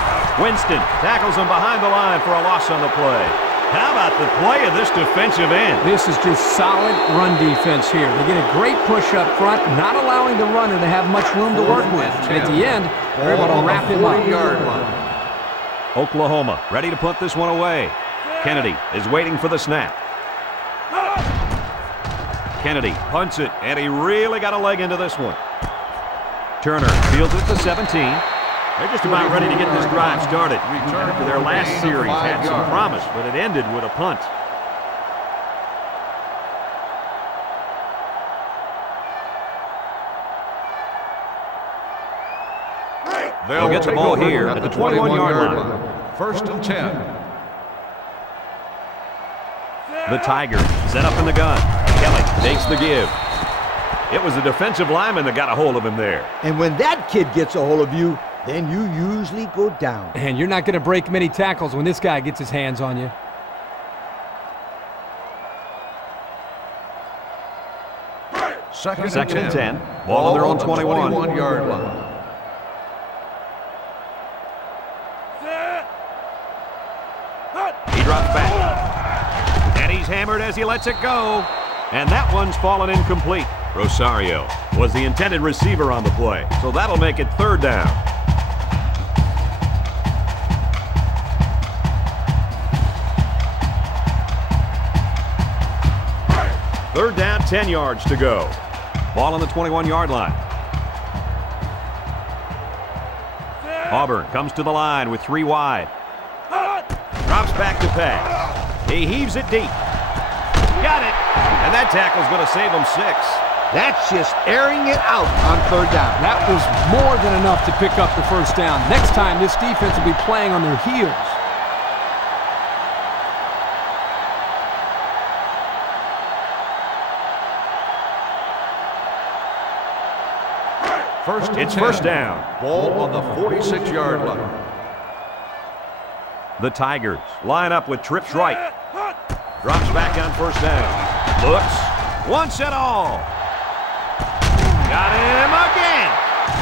Winston tackles him behind the line for a loss on the play. How about the play of this defensive end? This is just solid run defense here. They get a great push up front, not allowing the runner to have much room to work with. And at the end, they're able to wrap him up. Oklahoma ready to punt this one away. Kennedy is waiting for the snap. Kennedy punts it, and he really got a leg into this one. Turner fields it to 17. They're just about ready to get this drive started. After their last series had some promise, but it ended with a punt. They'll get the ball here at the 21-yard line. First and 10. The Tigers set up in the gun. Kelly takes the give. It was the defensive lineman that got a hold of him there. And when that kid gets a hold of you, then you usually go down. And you're not going to break many tackles when this guy gets his hands on you. Second and 10. Ball on their own 21-yard line. He drops back. And he's hammered as he lets it go. And that one's fallen incomplete. Rosario was the intended receiver on the play, so that'll make it third down. Third down, 10 yards to go. Ball on the 21-yard line. Auburn comes to the line with 3 wide. Drops back to pass. He heaves it deep. Got it. And that tackle's going to save them 6. That's just airing it out on 3rd down. That was more than enough to pick up the 1st down. Next time, this defense will be playing on their heels. It's 1st down. Ball on the 46-yard line. The Tigers line up with trips right. Drops back on 1st down. Looks. Once and all. Got him again.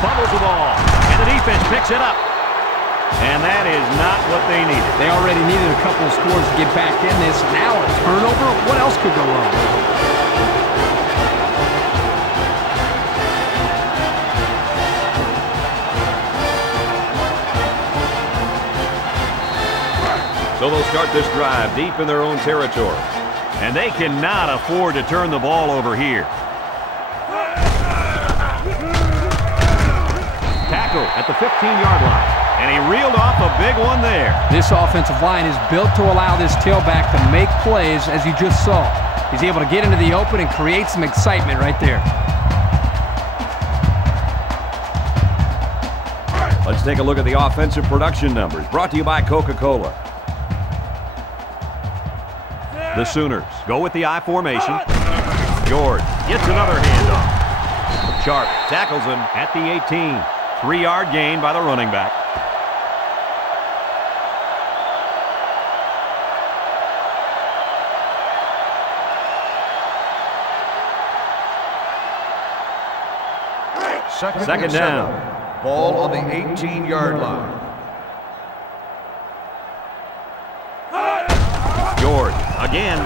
Fumbles the ball. And the defense picks it up. And that is not what they needed. They already needed a couple of scores to get back in this. Now a turnover? What else could go wrong? So they'll start this drive deep in their own territory. And they cannot afford to turn the ball over here. Tackle at the 15-yard line. And he reeled off a big one there. This offensive line is built to allow this tailback to make plays, as you just saw. He's able to get into the open and create some excitement right there. Let's take a look at the offensive production numbers, brought to you by Coca-Cola. The Sooners go with the I formation. George gets another handoff. Sharp tackles him at the 18. 3-yard gain by the running back. Second down. Ball on the 18-yard line. George again.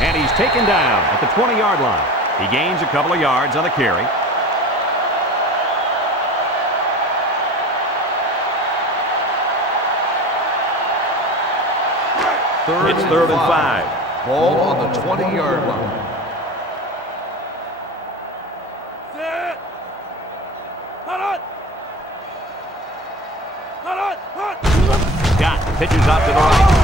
And he's taken down at the 20-yard line. He gains a couple of yards on the carry. It's 3rd and 5. Ball on the 20-yard line. Scott pitches out to the right.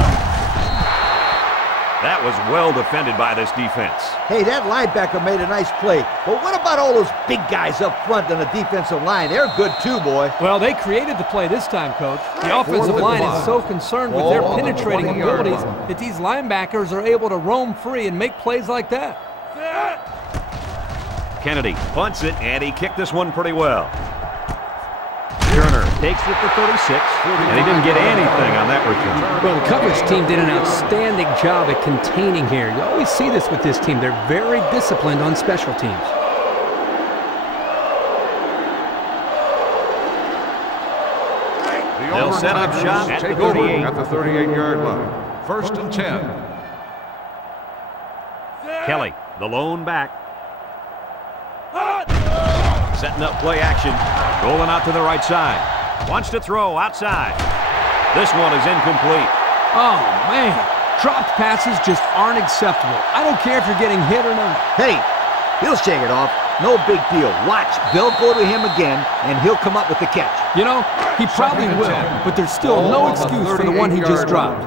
That was well defended by this defense. Hey, that linebacker made a nice play. But what about all those big guys up front on the defensive line? They're good too, boy. Well, they created the play this time, Coach. The offensive line is so concerned with their penetrating abilities that these linebackers are able to roam free and make plays like that. Kennedy punts it, and he kicked this one pretty well. Turner takes it for 36, and he didn't get anything on that return. Well, the coverage team did an outstanding job at containing here. You always see this with this team. They're very disciplined on special teams. They'll set up shop at the 38. At the 38-yard line. 1st and 10. Kelly, the lone back. Setting up play action. Rolling out to the right side. Wants to throw outside. This one is incomplete. Oh, man. Dropped passes just aren't acceptable. I don't care if you're getting hit or not. Hey, he'll shake it off. No big deal. Watch. They'll go to him again, and he'll come up with the catch. You know, he probably will, but there's still no excuse for the one he just dropped.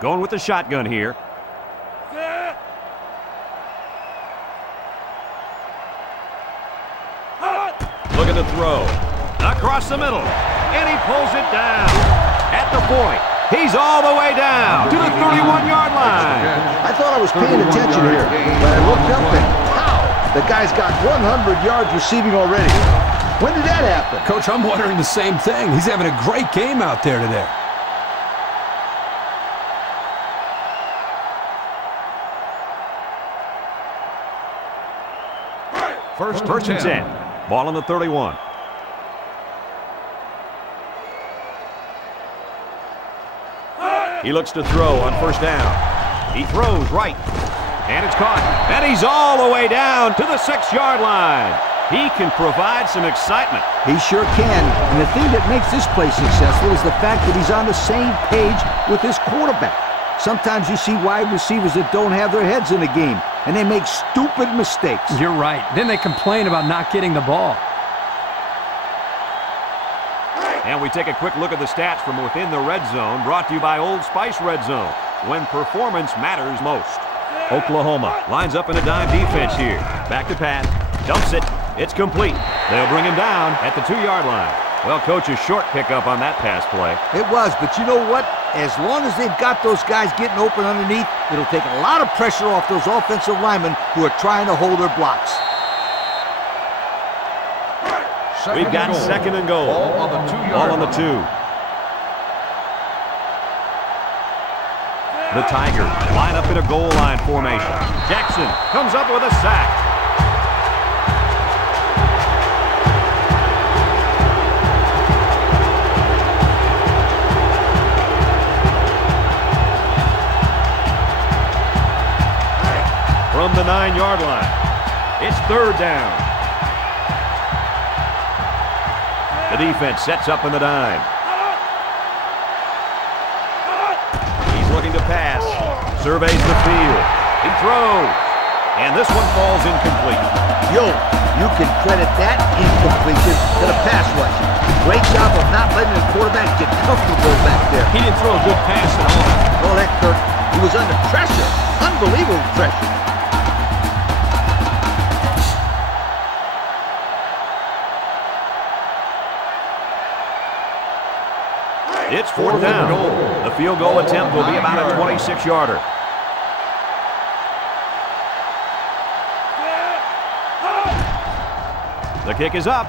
Going with the shotgun here. Look at the throw. Across the middle. And he pulls it down. At the point. He's all the way down to the 31-yard line. I thought I was paying attention here, but I looked up and pow! The guy's got 100 yards receiving already. When did that happen? Coach, I'm wondering the same thing. He's having a great game out there today. First and 10. Ball on the 31. He looks to throw on 1st down. He throws right. And it's caught. And he's all the way down to the 6-yard line. He can provide some excitement. He sure can. And the thing that makes this play successful is the fact that he's on the same page with his quarterback. Sometimes you see wide receivers that don't have their heads in the game, and they make stupid mistakes. You're right. Then they complain about not getting the ball. And we take a quick look at the stats from within the red zone, brought to you by Old Spice Red Zone, when performance matters most. Oklahoma lines up in a dime defense here. Back to pass. Dumps it. It's complete. They'll bring him down at the 2-yard line. Well, Coach, a short pickup on that pass play. It was, but you know what? As long as they've got those guys getting open underneath, it'll take a lot of pressure off those offensive linemen who are trying to hold their blocks. We've got second and goal. Ball on the 2-yard Ball on the 2. The Tigers line up in a goal line formation. Jackson comes up with a sack. From the 9-yard line. It's third down. The defense sets up in the dime. He's looking to pass. Surveys the field. He throws. And this one falls incomplete. Yo, you can credit that incompletion to the pass rush. Great job of not letting the quarterback get comfortable back there. He didn't throw a good pass at all. Well, that Kirk, he was under pressure. Unbelievable pressure. It's fourth down. The field goal attempt will be about a 26-yarder. The kick is up,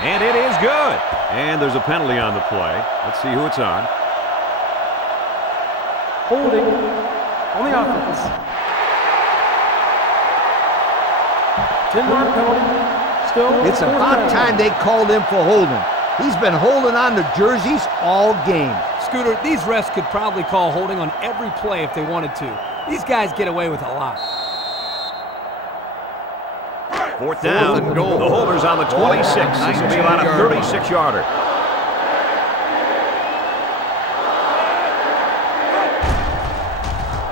and it is good. And there's a penalty on the play. Let's see who it's on. Holding on the offense. 10-yard penalty. Still. It's about time they called him for holding. He's been holding on to jerseys all game. Scooter, these refs could probably call holding on every play if they wanted to. These guys get away with a lot. Fourth down. The holder's on the 26. This will be about a 36-yarder.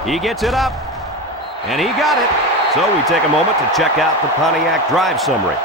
He gets it up, and he got it. So we take a moment to check out the Pontiac drive summary.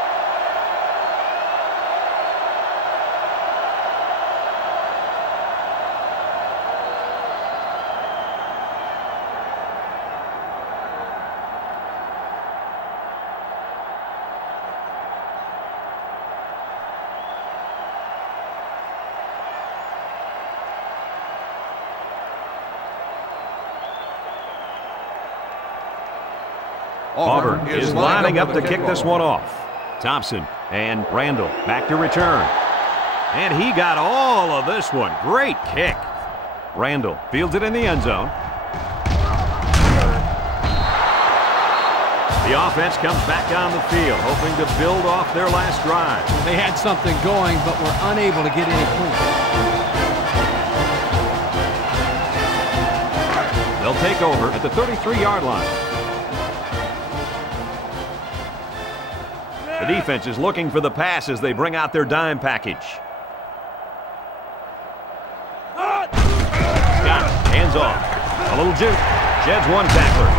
Auburn is lining up to kick this one off. Thompson and Randall back to return. And he got all of this one. Great kick. Randall fields it in the end zone. The offense comes back on the field, hoping to build off their last drive. They had something going, but were unable to get any points. They'll take over at the 33-yard line. The defense is looking for the pass as they bring out their dime package. Scott, hands off. A little juke. Sheds one tackler.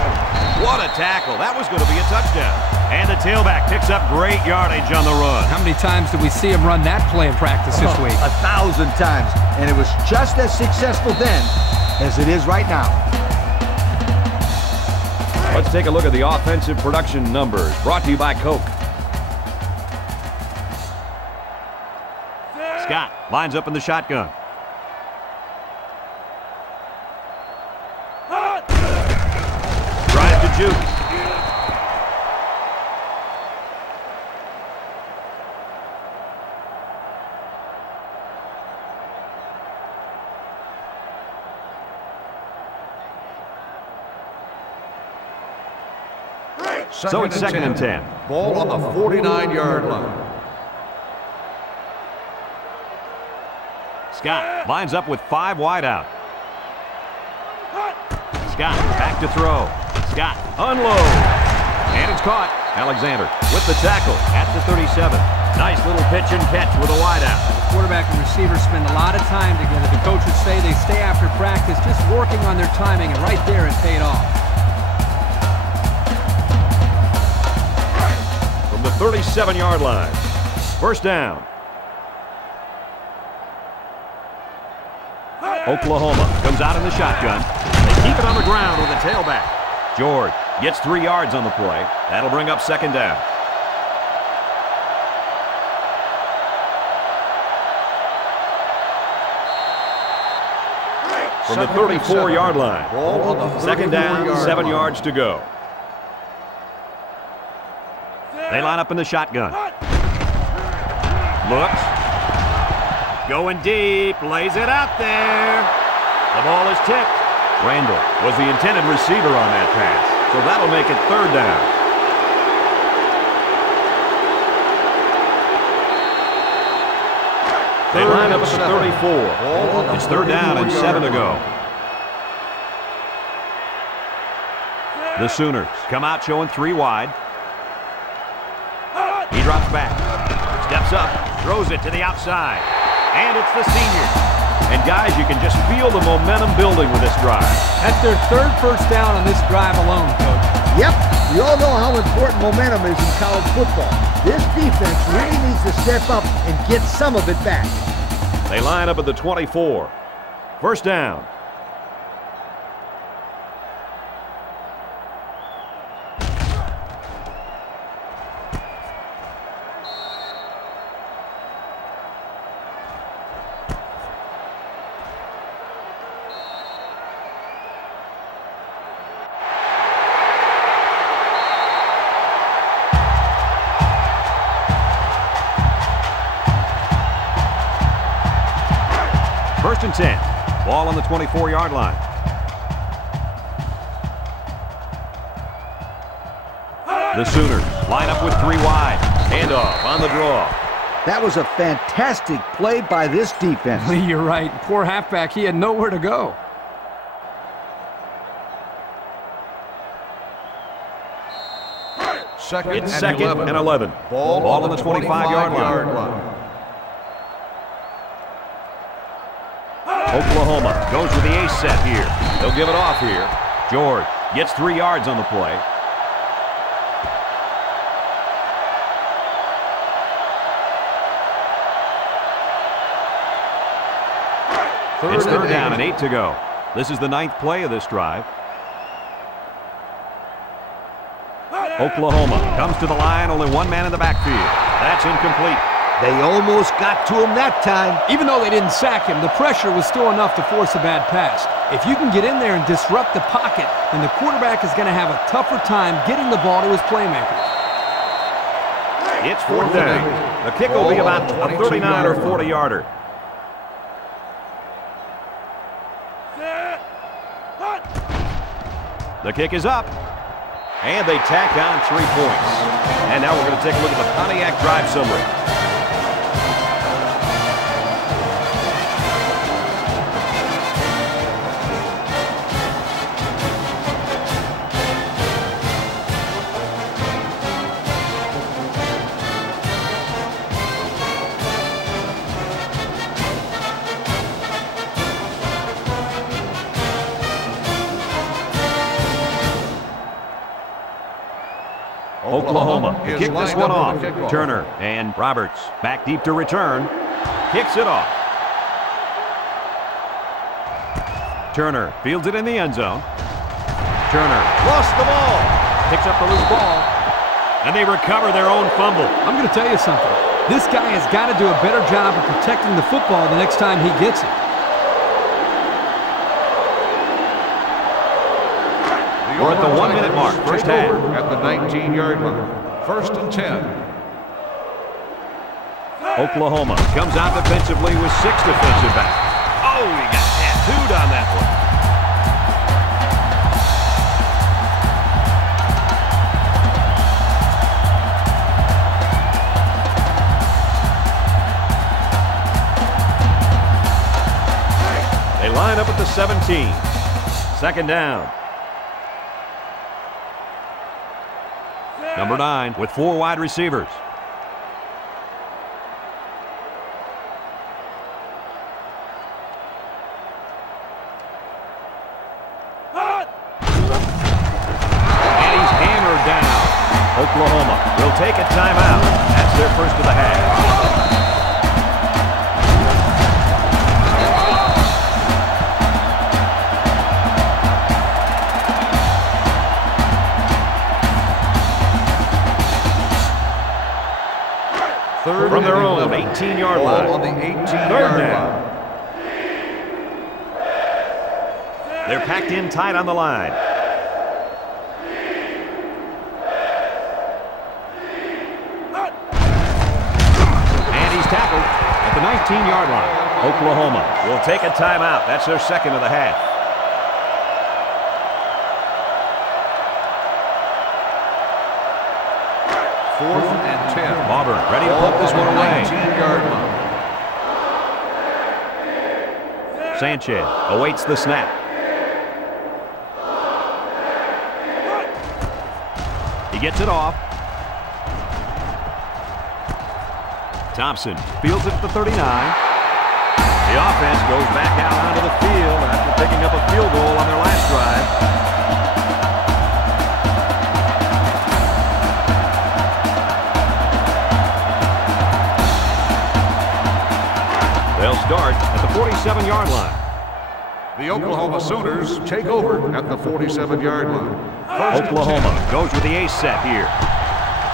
What a tackle. That was going to be a touchdown. And the tailback picks up great yardage on the run. How many times did we see him run that play in practice this week? 1,000 times. And it was just as successful then as it is right now. Let's take a look at the offensive production numbers brought to you by Coke. Scott lines up in the shotgun. Tries to juke. So it's second and 10. Ball on the 49-yard line. Scott lines up with 5 wide out. Scott back to throw. Scott unloads. And it's caught. Alexander with the tackle at the 37. Nice little pitch and catch with a wide out. The quarterback and receiver spend a lot of time together. The coaches say they stay after practice just working on their timing, and right there it paid off. From the 37-yard line. First down. Oklahoma comes out in the shotgun. They keep it on the ground with a tailback. George Gets 3 yards on the play. That'll bring up second down. From the 34-yard line. Second down, 7 yards to go. They line up in the shotgun. Looks. Going deep. Lays it out there. The ball is tipped. Randall was the intended receiver on that pass. So that'll make it third down. They line up at the 34. It's third down and 7 to go. The Sooners come out showing 3 wide. He drops back, steps up, throws it to the outside, and it's the senior. And guys, you can just feel the momentum building with this drive. That's their third first down on this drive alone, Coach. Yep, we all know how important momentum is in college football. This defense really needs to step up and get some of it back. They line up at the 24. First down. First and 10. Ball on the 24-yard line. The Sooners line up with 3 wide. Handoff on the draw. That was a fantastic play by this defense. You're right. Poor halfback. He had nowhere to go. It's second and 11. Ball on the 25-yard line. Oklahoma goes with the ace set here. They'll give it off here. George gets 3 yards on the play. It's third down and 8 to go. This is the 9th play of this drive. Oklahoma comes to the line, only 1 man in the backfield. That's incomplete. They almost got to him that time. Even though they didn't sack him, the pressure was still enough to force a bad pass. If you can get in there and disrupt the pocket, then the quarterback is going to have a tougher time getting the ball to his playmakers. It's fourth down. The kick will be about a 39 or 40-yarder. The kick is up. And they tack on 3 points. And now we're going to take a look at the Pontiac drive summary. Oklahoma kick this one off. Turner and Roberts back deep to return. Kicks it off. Turner fields it in the end zone. Turner lost the ball. Picks up the loose ball. And they recover their own fumble. I'm going to tell you something. This guy has got to do a better job of protecting the football the next time he gets it. We're at the 1-minute mark, first half. At the 19-yard line. First and 10. Oklahoma comes out defensively with 6 defensive backs. Oh, he got tattooed on that one. They line up at the 17. Second down. Number 9 with 4 wide receivers. And he's hammered down. Oklahoma will take a timeout. That's their first of the half. Third from their and own 11. 18-yard Ball line. on the 18-yard Third line. down. They're packed in tight on the line. And he's tackled at the 19-yard line. Oklahoma will take a timeout. That's their second of the half. Fourth and 10. Auburn ready to put this one away. 19-yard line. Sanchez awaits the snap. He gets it off. Thompson fields it at the 39. The offense goes back out onto the field after picking up a field goal on their last drive. They'll start at the 47-yard line. The Oklahoma Sooners take over at the 47-yard line. Oklahoma goes with the ace set here.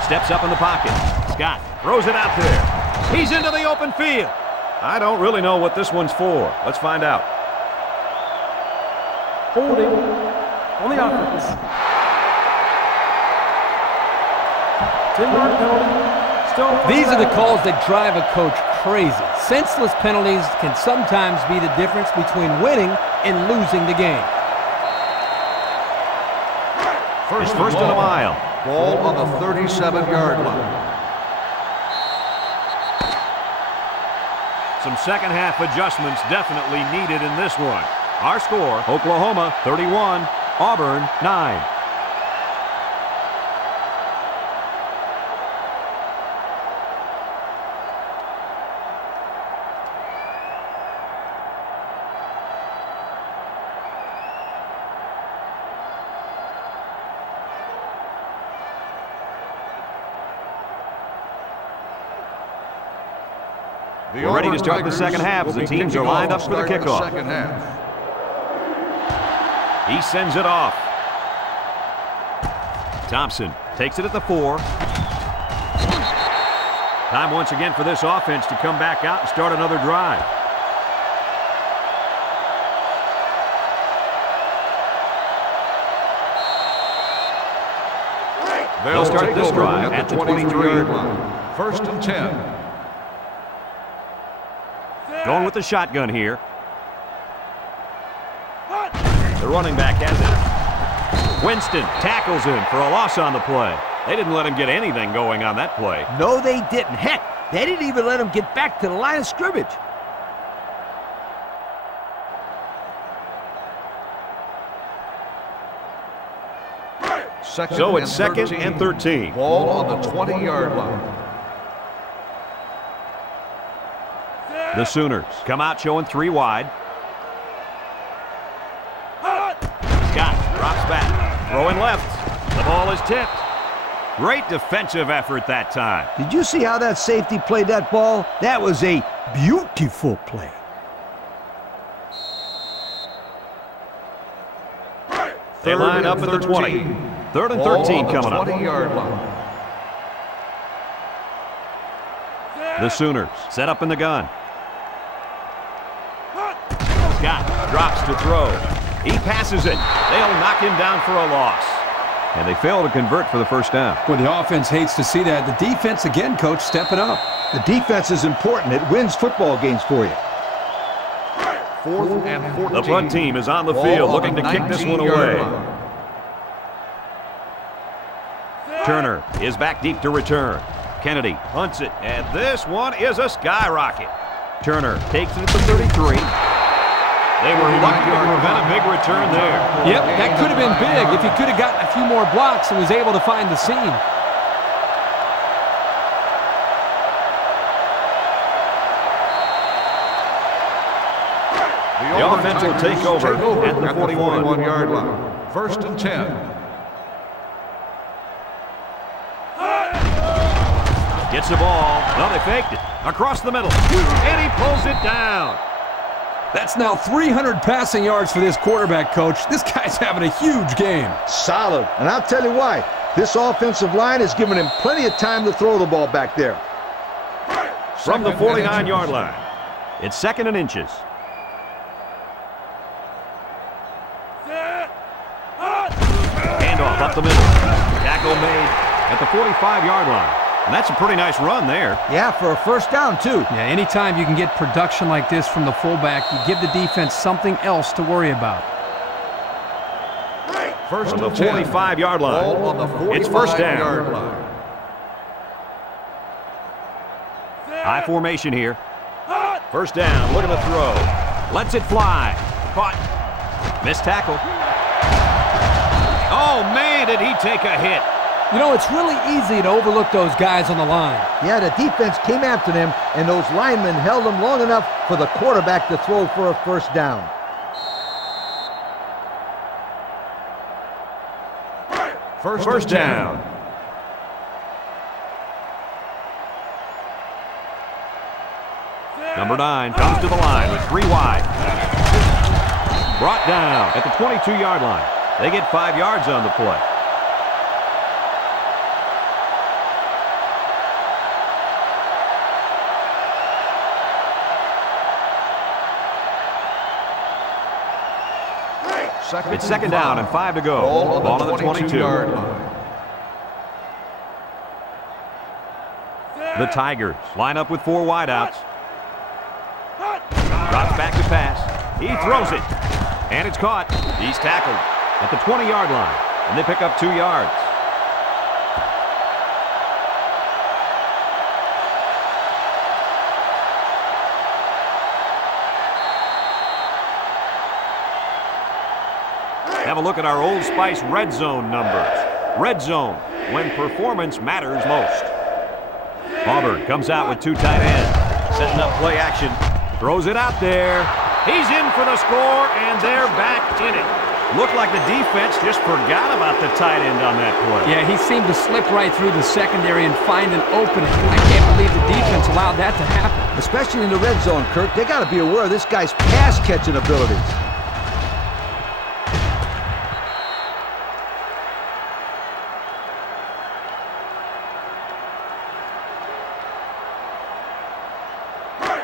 Steps up in the pocket. Scott throws it out there. He's into the open field. I don't really know what this one's for. Let's find out. Holding on the offense. 10-yard penalty. Still These are the calls that drive a coach crazy. Senseless penalties can sometimes be the difference between winning and losing the game. It's first and a mile. Ball on the 37-yard line. Some second half adjustments definitely needed in this one. Our score, Oklahoma 31, Auburn 9. We're ready to start the second half as the teams are lined up for the kickoff. He sends it off. Thompson takes it at the 4. Time once again for this offense to come back out and start another drive. They'll start this drive at the 23-yard line. First and 10. Going with the shotgun here. The running back has it. Winston tackles him for a loss on the play. They didn't let him get anything going on that play. No, they didn't. Heck, they didn't even let him get back to the line of scrimmage. So it's second and 13. Ball on the 20-yard line. The Sooners come out showing 3 wide. Scott drops back, throwing left. The ball is tipped. Great defensive effort that time. Did you see how that safety played that ball? That was a beautiful play. They line up at the 20. Third and 13 coming up. 20-yard line. The Sooners set up in the gun. Scott drops to throw. He passes it. They'll knock him down for a loss. And they fail to convert for the first down. Well, the offense hates to see that. The defense, again, coach, stepping up. The defense is important. It wins football games for you. Fourth and 14. The punt team is on the field looking to kick this one away. Turner is back deep to return. Kennedy punts it, and this one is a skyrocket. Turner takes it at the 33. They were lucky to prevent a big return there. Yep, that could have been big if he could have gotten a few more blocks and was able to find the seam. The offense will take over at the 41-yard line. First and 10. Gets the ball. No, they faked it. Across the middle. And he pulls it down. That's now 300 passing yards for this quarterback, coach. This guy's having a huge game. Solid. And I'll tell you why. This offensive line has given him plenty of time to throw the ball back there. from the 49-yard line. It's 2nd and inches. Handoff up the middle. Tackle made at the 45-yard line. And that's a pretty nice run there. Yeah, for a first down, too. Yeah, anytime you can get production like this from the fullback, you give the defense something else to worry about. First on the 45-yard line. It's first down. High formation here. First down, looking to throw. Lets it fly. Caught. Missed tackle. Oh, man, did he take a hit. You know, it's really easy to overlook those guys on the line. Yeah, the defense came after them, and those linemen held them long enough for the quarterback to throw for a first down. First down. Number 9 comes to the line with 3 wide. Brought down at the 22-yard line. They get 5 yards on the play. It's 2nd down and 5 to go. Ball on the 22-yard line. The Tigers line up with 4 wideouts. Drops back to pass. He throws it. And it's caught. He's tackled at the 20-yard line. And they pick up 2 yards. Have a look at our Old Spice red zone numbers. Red zone, when performance matters most. Auburn comes out with 2 tight ends. Setting up play action. Throws it out there. He's in for the score, and they're back in it. Looked like the defense just forgot about the tight end on that play. Yeah, he seemed to slip right through the secondary and find an opening. I can't believe the defense allowed that to happen. Especially in the red zone, Kirk. They got to be aware of this guy's pass-catching abilities.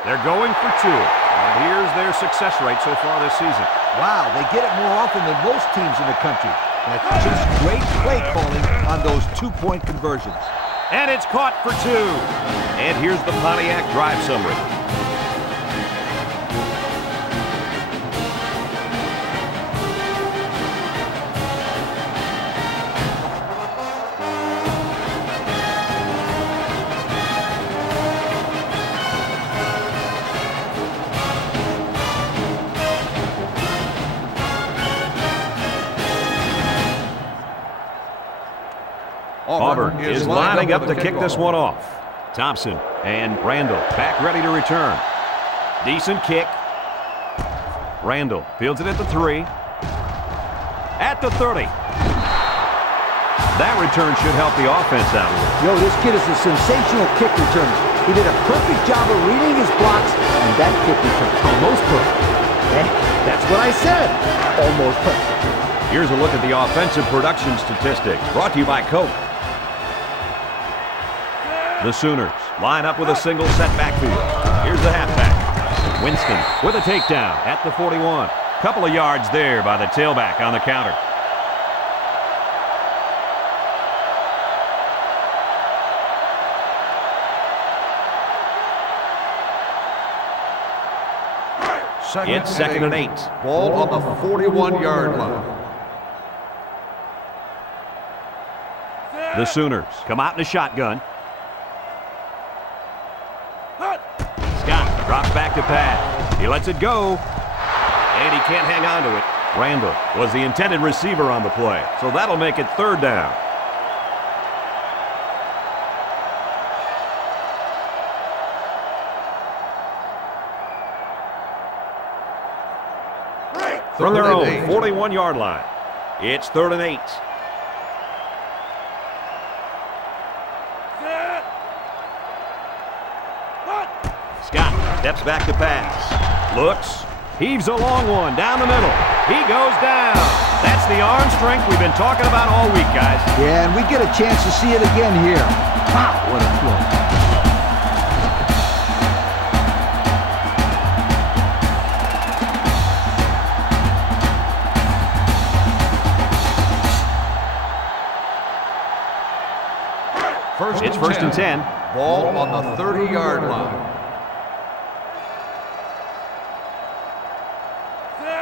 They're going for 2. And here's their success rate so far this season. Wow, they get it more often than most teams in the country. That's just great play calling on those 2-point conversions. And it's caught for 2. And here's the Pontiac drive summary. Auburn is lining up to kick this one off. Thompson and Randall back ready to return. Decent kick. Randall fields it at the 3. At the 30. That return should help the offense out. Yo, this kid is a sensational kick returner. He did a perfect job of reading his blocks, and that kick return, almost perfect. That's what I said. Almost perfect. Here's a look at the offensive production statistics, brought to you by Coke. The Sooners line up with a single set backfield. Here's the halfback. Winston with a takedown at the 41. Couple of yards there by the tailback on the counter. It's 2nd and 8. Ball on the 41-yard line. The Sooners come out in a shotgun. Scott drops back to pass. He lets it go. And he can't hang on to it. Randall was the intended receiver on the play. So that'll make it 3rd down. From their own 41-yard line. It's 3rd and 8. Scott steps back to pass. Looks. Heaves a long one down the middle. He goes down. That's the arm strength we've been talking about all week, guys. Yeah, and we get a chance to see it again here. Wow, what a throw. It's first and 10. Ball on the 30-yard line.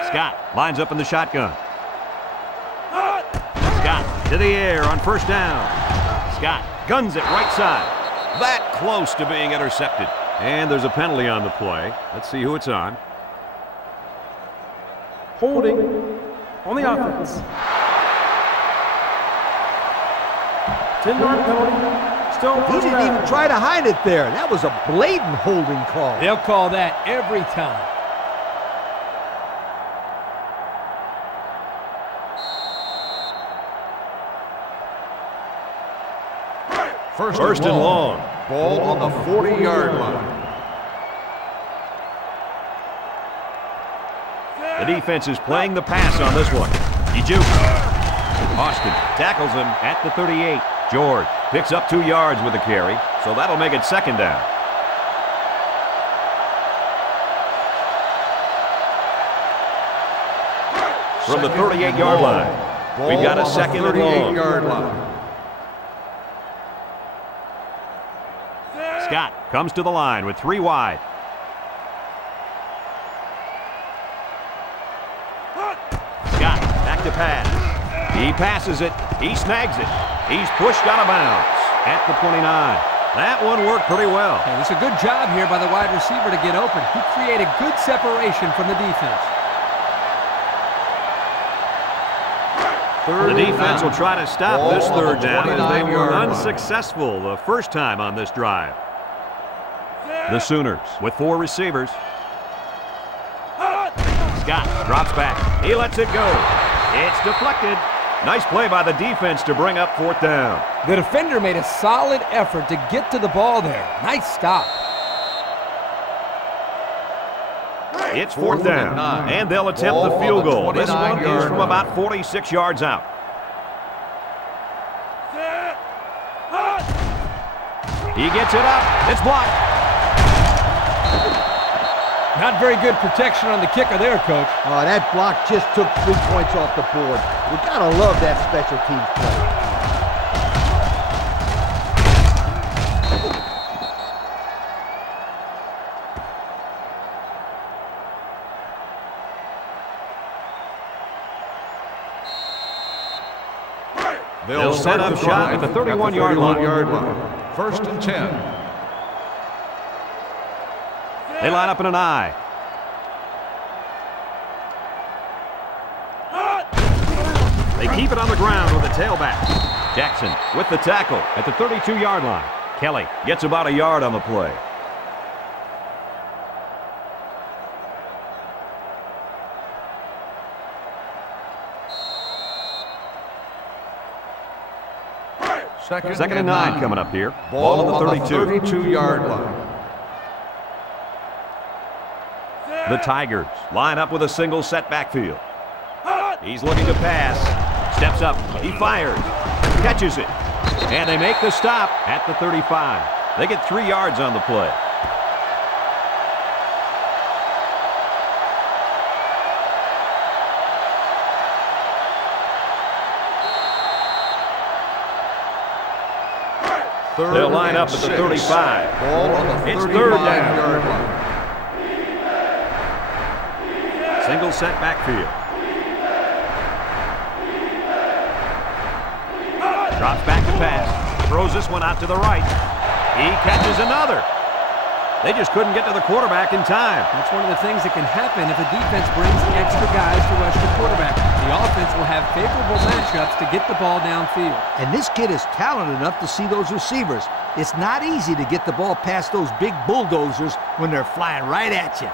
Scott lines up in the shotgun. Scott to the air on first down. Scott guns it right side. That close to being intercepted. And there's a penalty on the play. Let's see who it's on. Holding on the offense. 10-yard penalty. Still He first didn't down. even try to hide it there. That was a blatant holding call. They'll call that every time. First and long. Ball on the 40-yard line. The defense is playing the pass on this one. Ejuke. Austin tackles him at the 38. George picks up 2 yards with the carry, so that'll make it second down. From the 38-yard line, we've got a second and long. 38-yard line. Scott comes to the line with 3 wide. Scott back to pass. He passes it. He snags it. He's pushed out of bounds at the 29. That one worked pretty well. Hey, it's a good job here by the wide receiver to get open. He created good separation from the defense. The defense will try to stop this Ball on third the down as they were 29-yard line. unsuccessful the first time on this drive. The Sooners with 4 receivers. Scott drops back. He lets it go. It's deflected. Nice play by the defense to bring up fourth down. The defender made a solid effort to get to the ball there. Nice stop. It's fourth down, and they'll attempt the field goal. This one is from about 46 yards out. He gets it up. It's blocked. Not very good protection on the kicker there, Coach. Oh, that block just took 3 points off the board. You gotta love that special teams play. They'll set up shop at the 31-yard line. First and 10. They line up in an I. They keep it on the ground with the tailback. Jackson with the tackle at the 32-yard line. Kelly gets about a yard on the play. Second and 9 coming up here. Ball on the 32-yard line. The Tigers line up with a single set backfield. He's looking to pass. Steps up. He fires. Catches it. And they make the stop at the 35. They get 3 yards on the play. They'll line up at the 35. Ball on the It's third down. 39-yard line. Single set backfield. Drops back to pass. Throws this one out to the right. He catches another. They just couldn't get to the quarterback in time. That's one of the things that can happen if a defense brings extra guys to rush the quarterback. The offense will have favorable matchups to get the ball downfield. And this kid is talented enough to see those receivers. It's not easy to get the ball past those big bulldozers when they're flying right at you.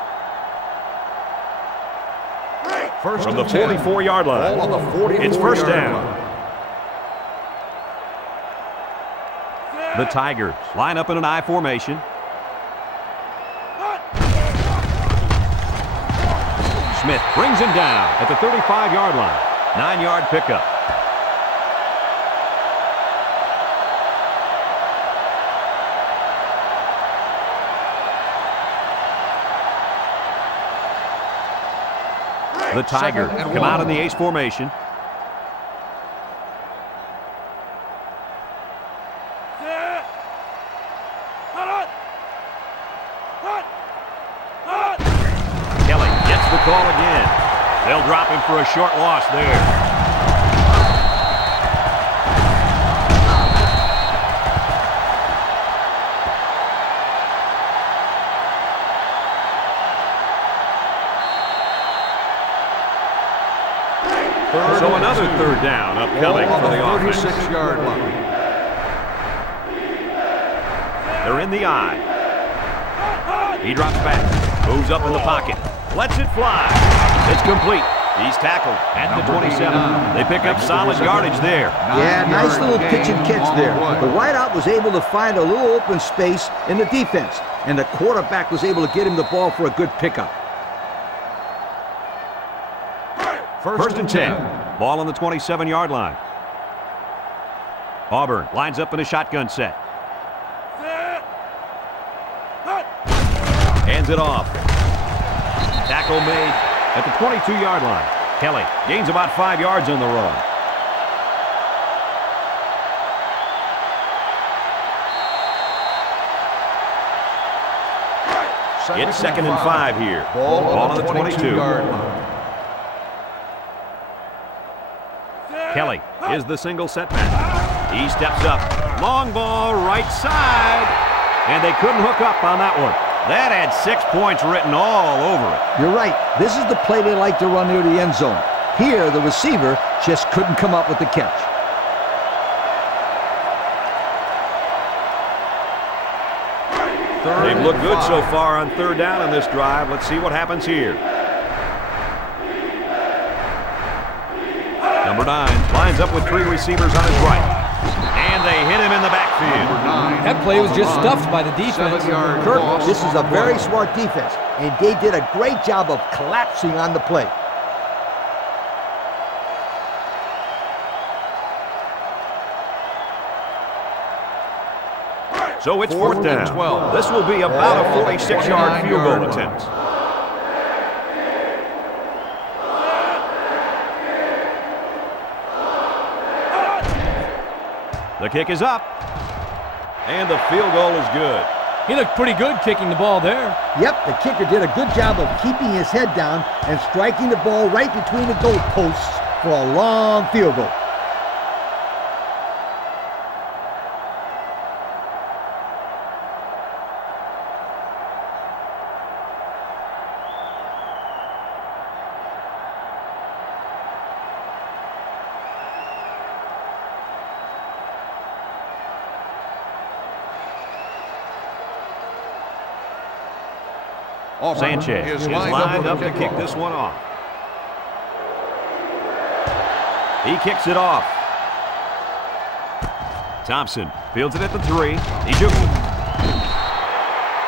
First From the and 10. 44-yard line. Ball on the 44-yard It's first down. line. The Tigers line up in an I formation. Smith brings him down at the 35-yard line. 9-yard pickup. The Tigers come out in the ace formation. drop him for a short loss there. So another third down upcoming for the offense. 36-yard line. They're in the eye. He drops back, moves up in the pocket, lets it fly. It's complete. He's tackled at the 27. They pick up solid yardage there. Yeah, nice little pitch and catch there. The wideout was able to find a little open space in the defense, and the quarterback was able to get him the ball for a good pickup. First and 10. Ball on the 27-yard line. Auburn lines up in a shotgun set. Hands it off. Tackle made at the 22-yard line. Kelly gains about 5 yards on the run. It's 2nd and 5 here. Ball on the 22-yard line. Kelly is the single setback. He steps up. Long ball, right side. And they couldn't hook up on that one. That had 6 points written all over it. You're right. This is the play they like to run near the end zone. Here, the receiver just couldn't come up with the catch. They've looked good so far on third down in this drive. Let's see what happens here. Number 9 lines up with 3 receivers on his right. And they hit him in the backfield. That play was just stuffed by the defense. Kirk, this is a very smart defense, and they did a great job of collapsing on the play. So it's 4th down. 12. This will be about a 46-yard field goal attempt. The kick is up, and the field goal is good. He looked pretty good kicking the ball there. Yep, the kicker did a good job of keeping his head down and striking the ball right between the goalposts for a long field goal. Sanchez is lined up to kick this one off. He kicks it off. Thompson fields it at the 3.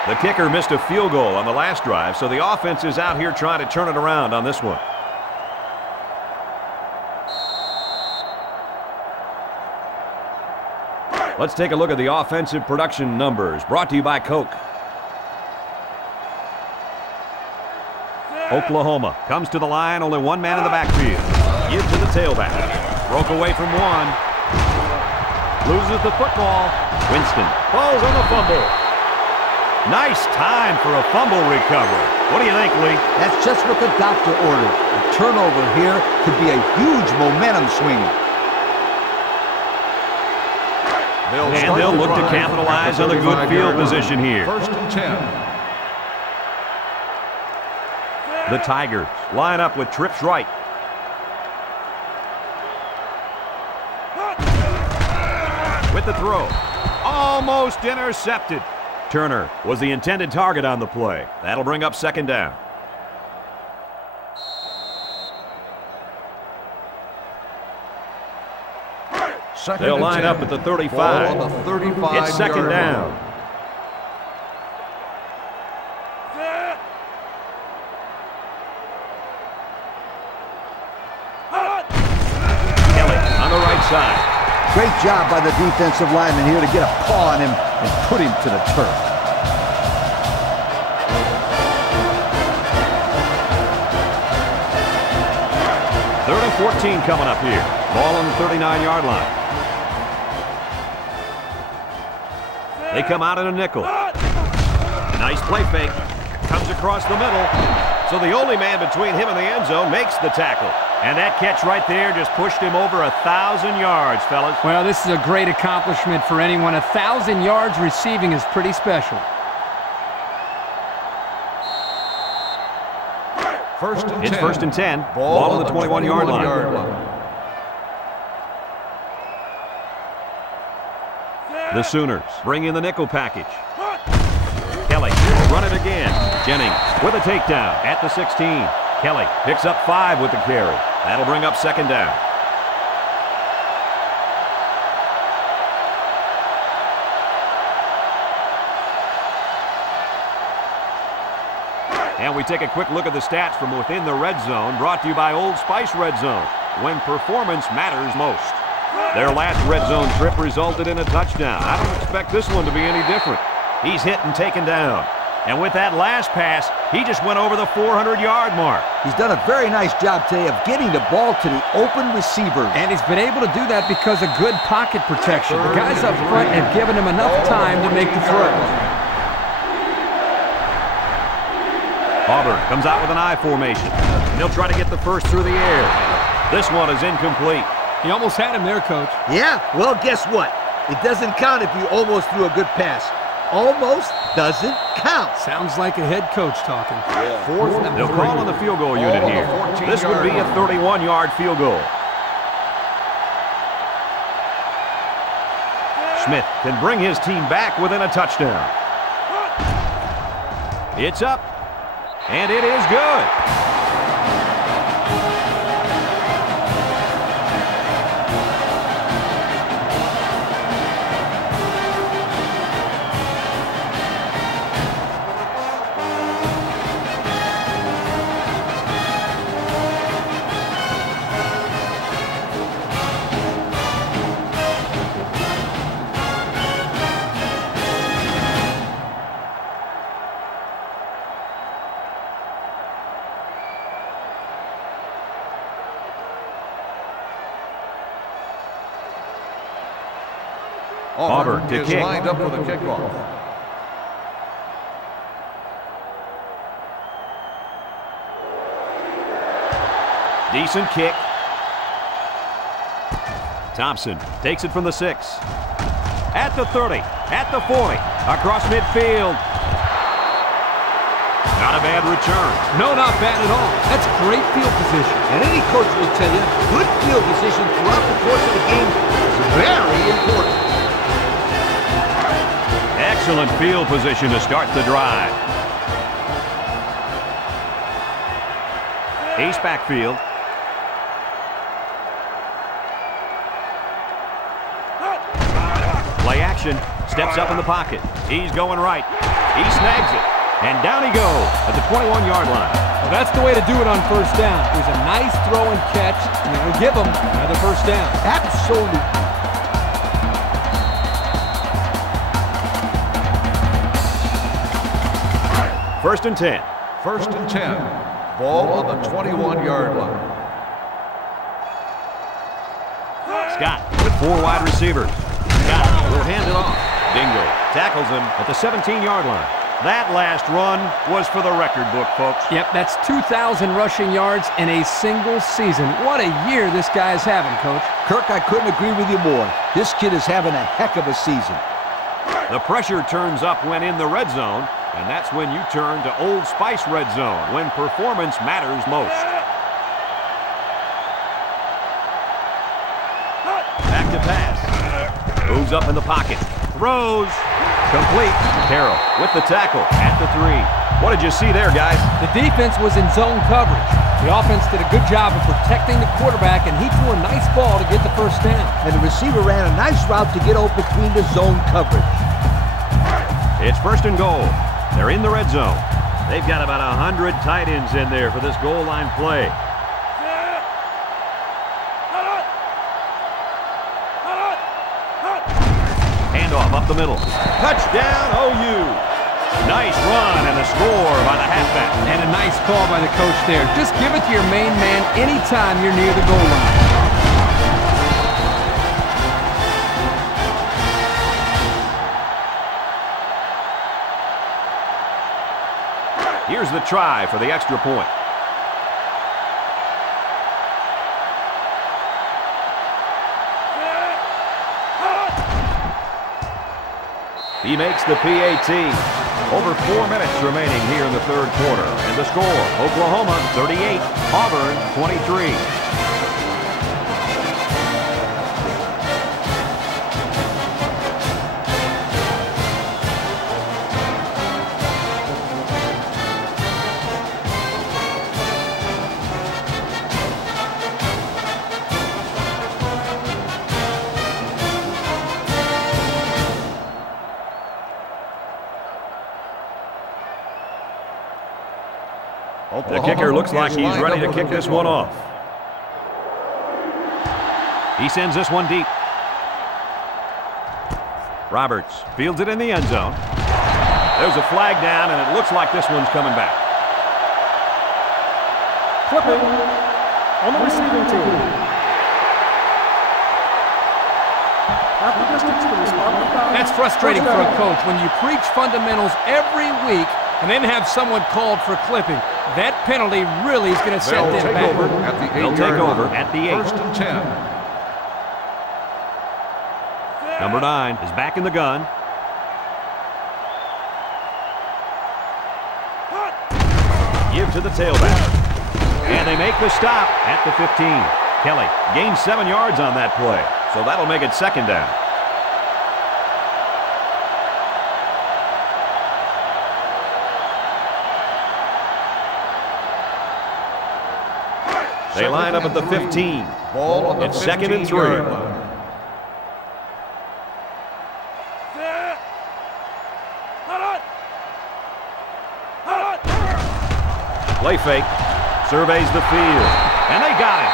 The kicker missed a field goal on the last drive, so the offense is out here trying to turn it around on this one. Let's take a look at the offensive production numbers brought to you by Coke. Oklahoma comes to the line, only 1 man in the backfield. Give to the tailback. Broke away from 1. Loses the football. Winston falls on the fumble. Nice time for a fumble recovery. What do you think, Lee? That's just what the doctor ordered. A turnover here could be a huge momentum swinger. And they'll look to capitalize on the good field position here. 1st and 10. The Tigers line up with trips right. With the throw. Almost intercepted. Turner was the intended target on the play. That'll bring up 2nd down. They'll line up at the 35. Ball on the 35. It's 2nd down. Side. Great job by the defensive lineman here to get a paw on him and put him to the turf. Third and 14 coming up here. Ball on the 39-yard line. They come out in a nickel. Nice play fake. Comes across the middle. So the only man between him and the end zone makes the tackle. And that catch right there just pushed him over 1,000 yards, fellas. Well, this is a great accomplishment for anyone. 1,000 yards receiving is pretty special. It's first and 10. Ball on the 21-yard line. The Sooners bring in the nickel package. Kelly will run it again. Jennings with a takedown at the 16. Kelly picks up 5 with the carry. That'll bring up second down. And we take a quick look at the stats from within the red zone, brought to you by Old Spice Red Zone, when performance matters most. Their last red zone trip resulted in a touchdown. I don't expect this one to be any different. He's hit and taken down. And with that last pass, he just went over the 400-yard mark. He's done a very nice job today of getting the ball to the open receiver. And he's been able to do that because of good pocket protection. The guys up front have given him enough time to make the throw. Auburn comes out with an I formation. They'll try to get the first through the air. This one is incomplete. He almost had him there, Coach. Yeah, well, guess what? It doesn't count if you almost threw a good pass. Almost doesn't count. Sounds like a head coach talking. Yeah. They'll call on the field goal unit here. This would be a 31-yard field goal. Smith can bring his team back within a touchdown. It's up, and it is good. Auburn to kick. Lined up for the kickoff. Decent kick. Thompson takes it from the 6. At the 30, at the 40, across midfield. Not a bad return. No, not bad at all. That's great field position. And any coach will tell you, good field position throughout the course of the game is very important. Excellent field position to start the drive. Ace backfield. Play action. Steps up in the pocket. He's going right. He snags it. And down he goes at the 21-yard line. Well, that's the way to do it on first down. It was a nice throw and catch, and it will give him another first down. Absolutely. First and 10. First and 10. Ball on the 21-yard line. Scott with 4 wide receivers. Scott will hand it off. Dingo tackles him at the 17-yard line. That last run was for the record book, folks. Yep, that's 2,000 rushing yards in a single season. What a year this guy's having, Coach. Kirk, I couldn't agree with you more. This kid is having a heck of a season. The pressure turns up when in the red zone, and that's when you turn to Old Spice Red Zone, when performance matters most. Back to pass. Moves up in the pocket. Throws. Complete. Carroll with the tackle at the 3. What did you see there, guys? The defense was in zone coverage. The offense did a good job of protecting the quarterback, and he threw a nice ball to get the first down. And the receiver ran a nice route to get open between the zone coverage. It's first and goal. They're in the red zone. They've got about 100 tight ends in there for this goal line play. Handoff up the middle. Touchdown, OU. Nice run and a score by the halfback. And a nice call by the coach there. Just give it to your main man anytime you're near the goal line. Here's the try for the extra point. He makes the PAT. Over 4 minutes remaining here in the third quarter. And the score, Oklahoma 38, Auburn 23. The kicker looks like he's ready to kick this one off. He sends this one deep. Roberts fields it in the end zone. There's a flag down, and it looks like this one's coming back. Clipping on the receiving team. Half the distance to the spot. That's frustrating for a coach when you preach fundamentals every week and then have someone called for clipping. That penalty really is going to set them back. They'll take over at the 8. First and 10. Number 9 is back in the gun. Give to the tailback. And they make the stop at the 15. Kelly gains 7 yards on that play, so that'll make it second down. They line up at the 15. Ball on the It's 2nd and 3. Play fake. Surveys the field. And they got it.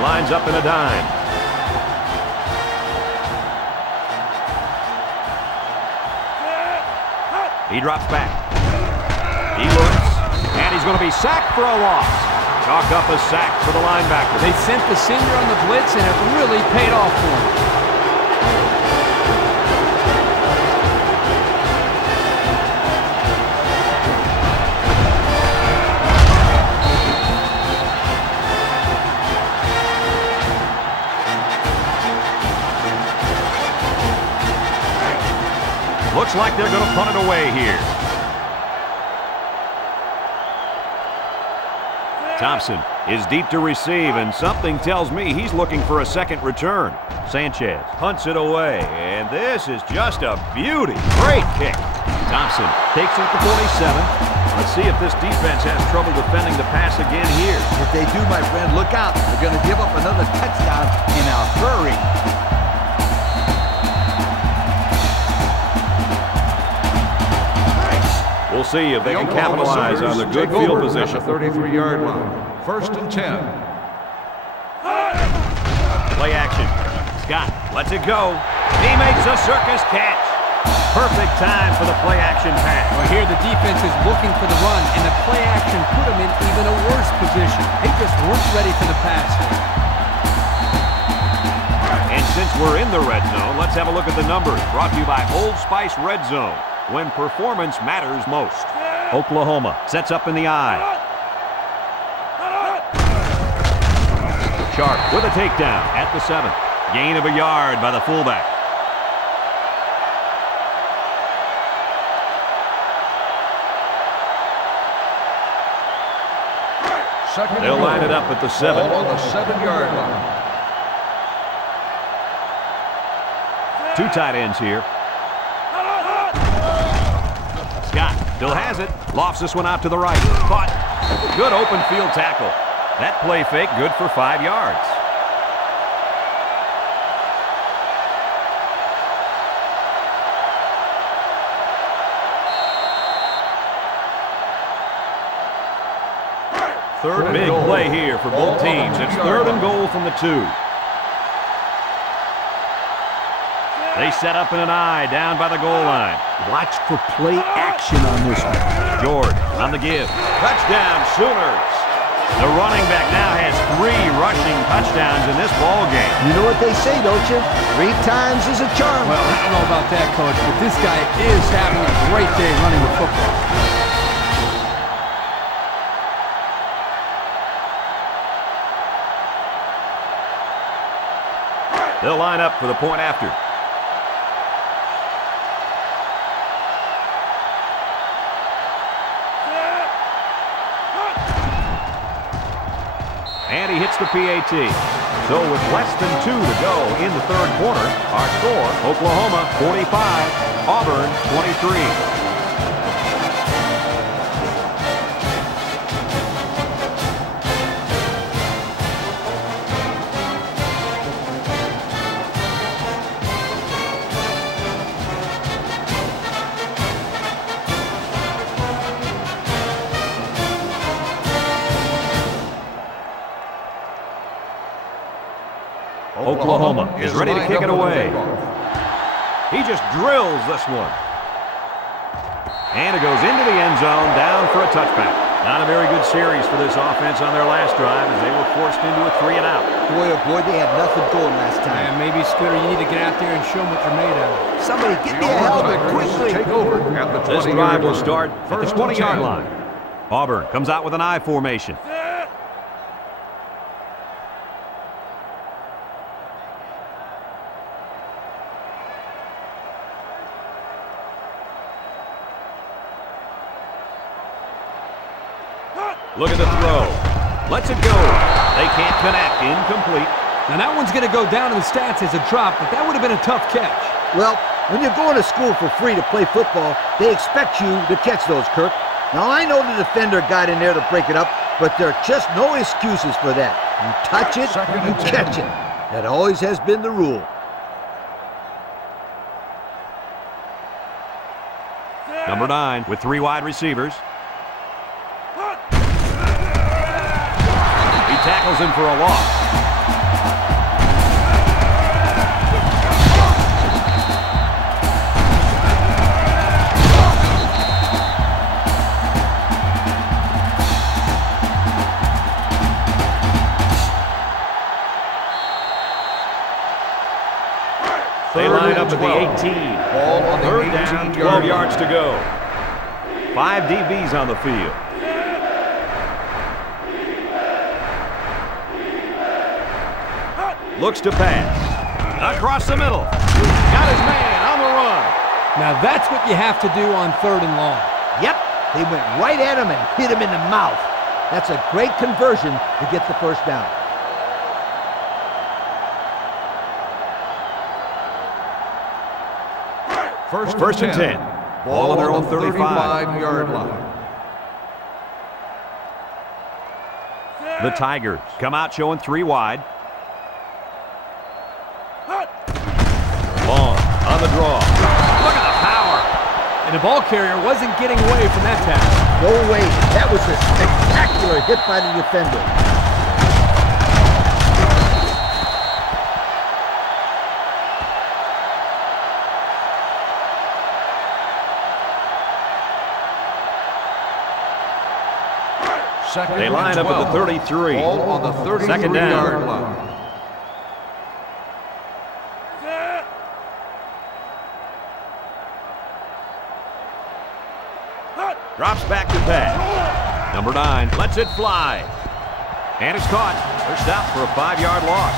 Lines up in a dime. He drops back. He looks, and he's going to be sacked for a loss. Chalk up a sack for the linebacker. They sent the senior on the blitz, and it really paid off for him. Looks like they're going to punt it away here. Thompson is deep to receive, and something tells me he's looking for a second return. Sanchez punts it away, and this is just a beauty. Great kick. Thompson takes it to 47. Let's see if this defense has trouble defending the pass again here. If they do, my friend, look out. They're going to give up another touchdown in a hurry. We'll see if they can capitalize on the good field position. At the 33-yard line. First and 10. Play action. Scott lets it go. He makes a circus catch. Perfect time for the play action pass. Well, here the defense is looking for the run, and the play action put them in even a worse position. They just weren't ready for the pass. And since we're in the red zone, let's have a look at the numbers. Brought to you by Old Spice Red Zone, when performance matters most. Oklahoma sets up in the eye. Sharp with a takedown at the 7. Gain of a yard by the fullback. They'll line it up at the 7. Ball on the 7-yard line. 2 tight ends here. Scott still has it. Lofts this one out to the right. Caught. Good open field tackle. That play fake good for 5 yards. Third big play here for both teams. It's 3rd and goal from the 2. They set up in an I down by the goal line. Watch for play action on this one. George on the give. Touchdown, Sooners. The running back now has 3 rushing touchdowns in this ball game. You know what they say, don't you? 3 times is a charm. Well, I don't know about that, Coach, but this guy is having a great day running the football. They'll line up for the point after. And he hits the PAT. So with less than 2 to go in the third quarter, our score, Oklahoma 45, Auburn 23. Oklahoma is ready to kick it away. He just drills this one. And it goes into the end zone, down for a touchback. Not a very good series for this offense on their last drive as they were forced into a 3-and-out. Boy, oh boy, they had nothing going last time. And maybe, Scooter, you need to get out there and show them what you're made of. Somebody get me a helmet quickly. Take over at the 20-yard line. This drive will start at the 20-yard line. Auburn comes out with an I formation. Look at the throw. Lets it go. They can't connect. Incomplete. Now that one's going to go down in the stats as a drop, but that would have been a tough catch. Well, when you're going to school for free to play football, they expect you to catch those, Kirk. Now, I know the defender got in there to break it up, but there are just no excuses for that. You touch it, you catch it. That always has been the rule. Number 9 with 3 wide receivers. Tackles him for a loss. They line up at the 18. Ball on the 3rd down, 12 yards to go. 5 DBs on the field. Looks to pass. Across the middle. Got his man on the run. Now that's what you have to do on 3rd and long. Yep, they went right at him and hit him in the mouth. That's a great conversion to get the first down. First and 10. Ball on their own 35-yard line. The Tigers come out showing 3 wide. Long on the draw. Look at the power. And the ball carrier wasn't getting away from that tackle. No way. That was a spectacular hit by the defender. Second They line up at the 33. Ball on the 33-yard line. Drops back to pass. Number 9 lets it fly. And it's caught. First out for a 5-yard loss.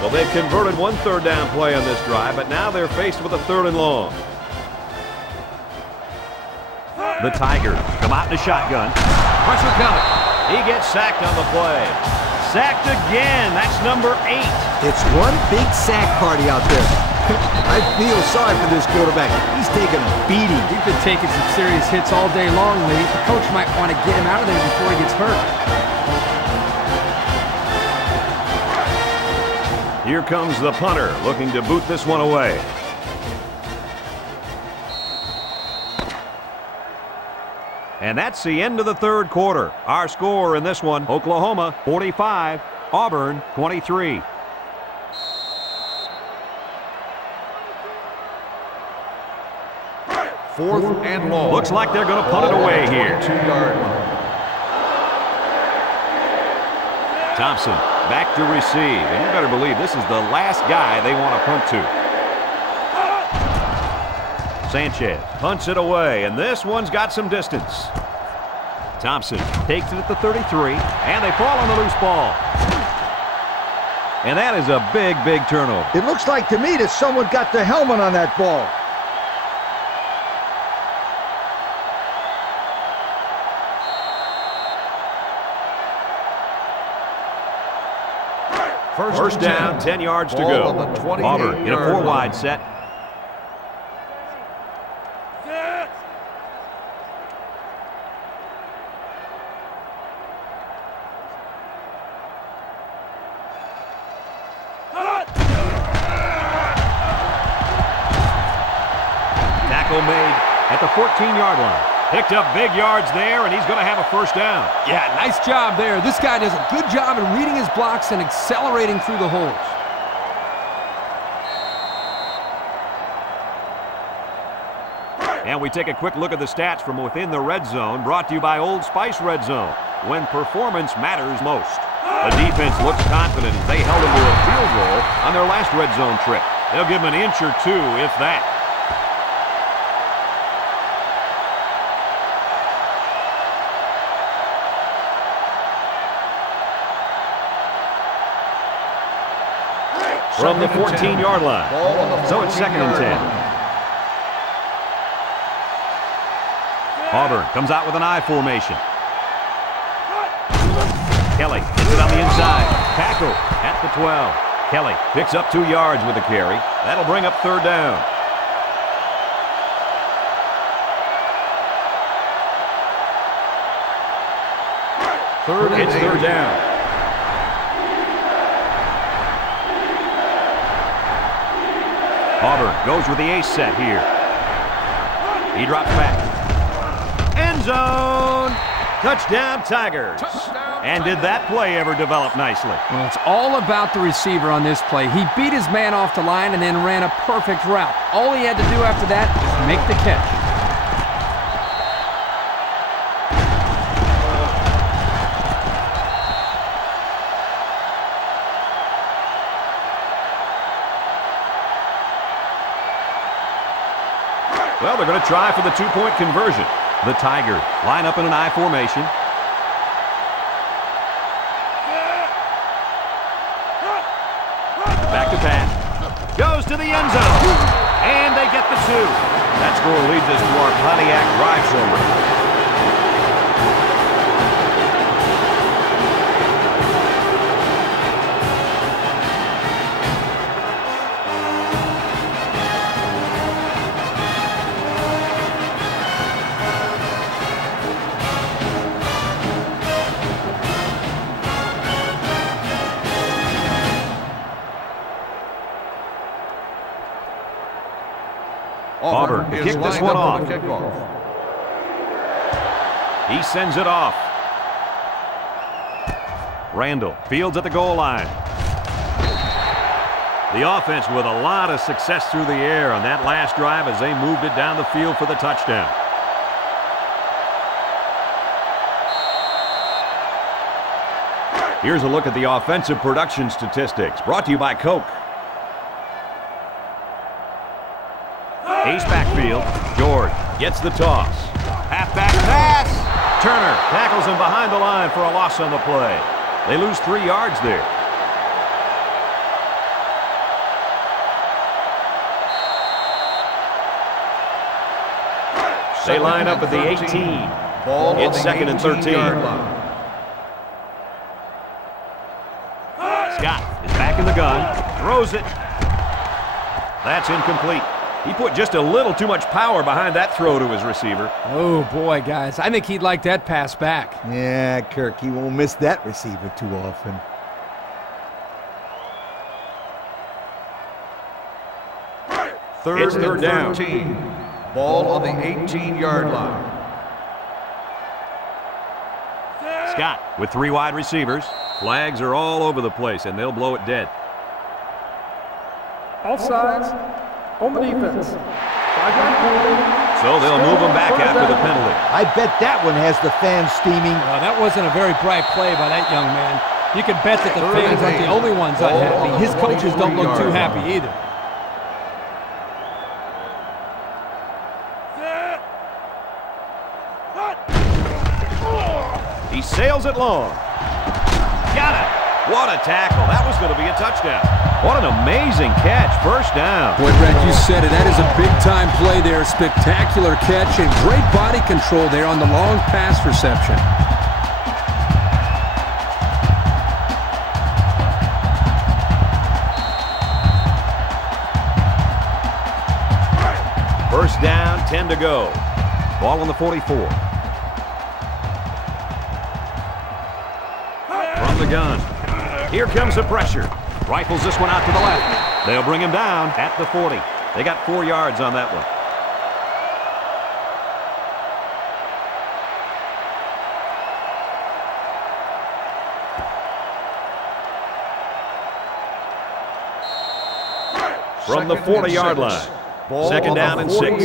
Well, they've converted 1 3rd down play on this drive, but now they're faced with a 3rd and long. The Tigers come out in a shotgun. Pressure coming. He gets sacked on the play. Sacked again. That's number 8. It's one big sack party out there. I feel sorry for this quarterback. He's taking a beating. He's been taking some serious hits all day long, Lee. The coach might want to get him out of there before he gets hurt. Here comes the punter, looking to boot this one away. And that's the end of the third quarter. Our score in this one, Oklahoma 45, Auburn 23. Fourth and long. Looks like they're going to punt it away here. 2-yard line. Thompson back to receive. And you better believe this is the last guy they want to punt to. Sanchez punts it away, and this one's got some distance. Thompson takes it at the 33, and they fall on the loose ball. And that is a big, big turnover. It looks like to me that someone got the helmet on that ball. First down, 10 yards to go. Auburn in a 4-wide set. Tackle made at the 14-yard line. Picked up big yards there, and he's going to have a first down. Yeah, nice job there. This guy does a good job in reading his blocks and accelerating through the holes. And we take a quick look at the stats from within the red zone, brought to you by Old Spice Red Zone, when performance matters most. The defense looks confident as they held them to a field goal on their last red zone trip. They'll give them an inch or two, if that. From the 14-yard line. So it's 2nd and 10. Auburn comes out with an I formation. Kelly hits it on the inside. Tackle at the 12. Kelly picks up 2 yards with the carry. That'll bring up 3rd down. It's 3rd down. Auburn goes with the ace set here. He drops back. End zone. Touchdown, Tigers. And did that play ever develop nicely? Well, it's all about the receiver on this play. He beat his man off the line and then ran a perfect route. All he had to do after that was make the catch. Well, they're going to try for the 2-point conversion. The Tigers line up in an I formation. Back to pass. Goes to the end zone. And they get the 2. That score leads us to our Pontiac drive summary. Auburn to kick this one off. He sends it off. Randall fields at the goal line. The offense with a lot of success through the air on that last drive as they moved it down the field for the touchdown. Here's a look at the offensive production statistics, brought to you by Coke. Ace backfield. George gets the toss. Halfback pass. Turner tackles him behind the line for a loss on the play. They lose 3 yards there. They line up at the 18. It's 2nd and 13. Scott is back in the gun. Throws it. That's incomplete. He put just a little too much power behind that throw to his receiver. Oh, boy, guys. I think he'd like that pass back. Yeah, Kirk, he won't miss that receiver too often. Third down. Ball on the 18-yard line. Scott with 3 wide receivers. Flags are all over the place, and they'll blow it dead. Offsides on the defense. 5-yard penalty. So they'll move them back after the penalty. I bet that one has the fans steaming. That wasn't a very bright play by that young man. You can bet that the fans aren't the only ones unhappy. His coaches don't look too happy either. He sails it long. Got it. What a tackle. That was going to be a touchdown. What an amazing catch. First down. Boy, Brad, you said it. That is a big-time play there. Spectacular catch and great body control there on the long pass reception. First down, 10 to go. Ball on the 44. From the gun. Here comes the pressure. Rifles this one out to the left. They'll bring him down at the 40. They got 4 yards on that one. From the 40-yard line. Second down and 6.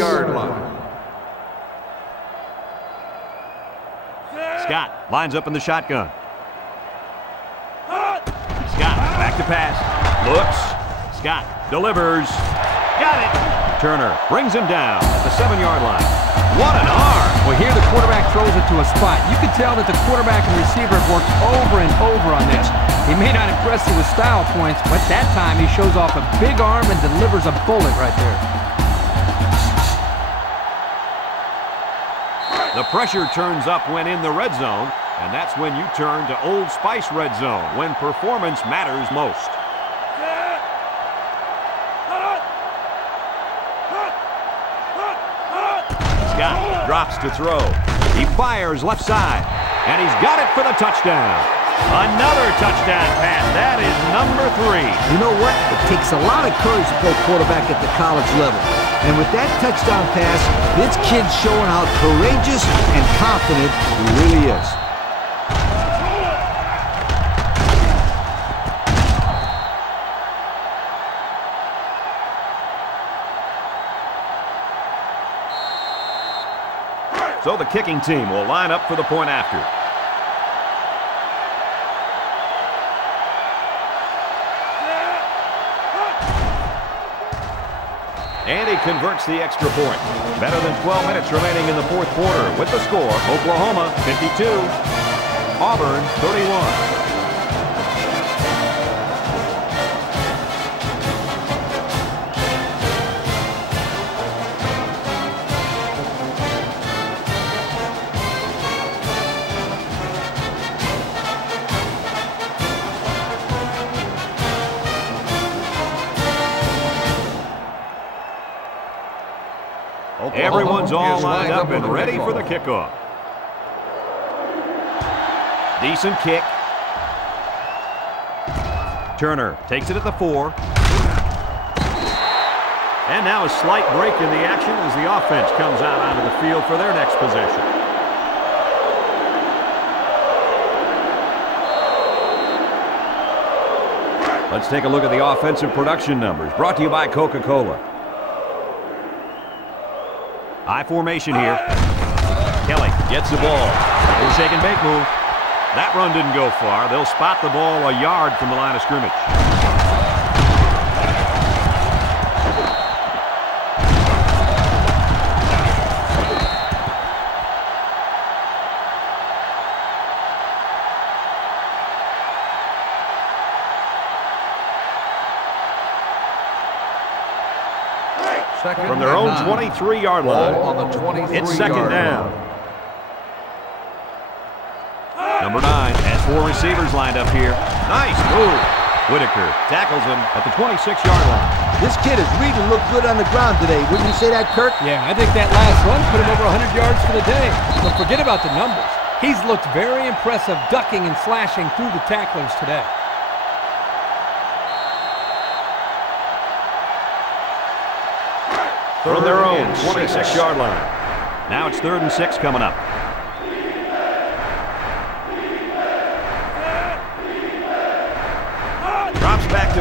Scott lines up in the shotgun. Scott back to pass. Looks. Scott delivers. Got it. Turner brings him down at the 7-yard line. What an arm. Well, here the quarterback throws it to a spot. You can tell that the quarterback and receiver have worked over and over on this. He may not impress you with style points, but that time he shows off a big arm and delivers a bullet right there. The pressure turns up when in the red zone, and that's when you turn to Old Spice red zone, when performance matters most. Scott drops to throw. He fires left side, and he's got it for the touchdown. Another touchdown pass. That is number 3. You know what? It takes a lot of courage to play quarterback at the college level. And with that touchdown pass, this kid's showing how courageous and confident he really is. So the kicking team will line up for the point after. And he converts the extra point. Better than 12 minutes remaining in the 4th quarter with the score, Oklahoma 52, Auburn 31. Everyone's all lined up and ready for the kickoff. Decent kick. Turner takes it at the 4. And now a slight break in the action as the offense comes out onto the field for their next possession. Let's take a look at the offensive production numbers, brought to you by Coca-Cola. High formation here. Kelly gets the ball. He'll shake and bake move. That run didn't go far. They'll spot the ball a yard from the line of scrimmage. From their own 23-yard line, it's second down. Number 9 has 4 receivers lined up here. Nice move. Whitaker tackles him at the 26-yard line. This kid has really looked good on the ground today. Wouldn't you say that, Kirk? Yeah, I think that last run put him over 100 yards for the day. But forget about the numbers. He's looked very impressive ducking and slashing through the tacklers today. From their own 26-yard line. Now it's 3rd and 6 coming up.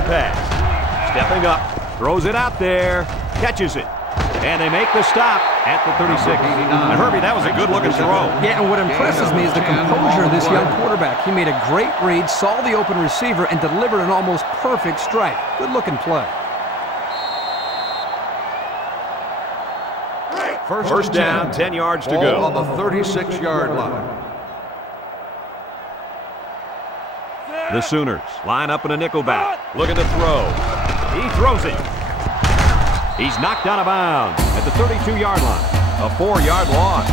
pass. Stepping up, throws it out there, catches it. And they make the stop at the 36. And Herbie, that was a good-looking throw. Yeah, and what impresses me is the composure of this young quarterback. He made a great read, saw the open receiver, and delivered an almost perfect strike. Good-looking play. First down, 10 yards to go. On the 36-yard line. The Sooners line up in a nickelback, looking to throw. He throws it. He's knocked out of bounds at the 32-yard line. A 4-yard loss.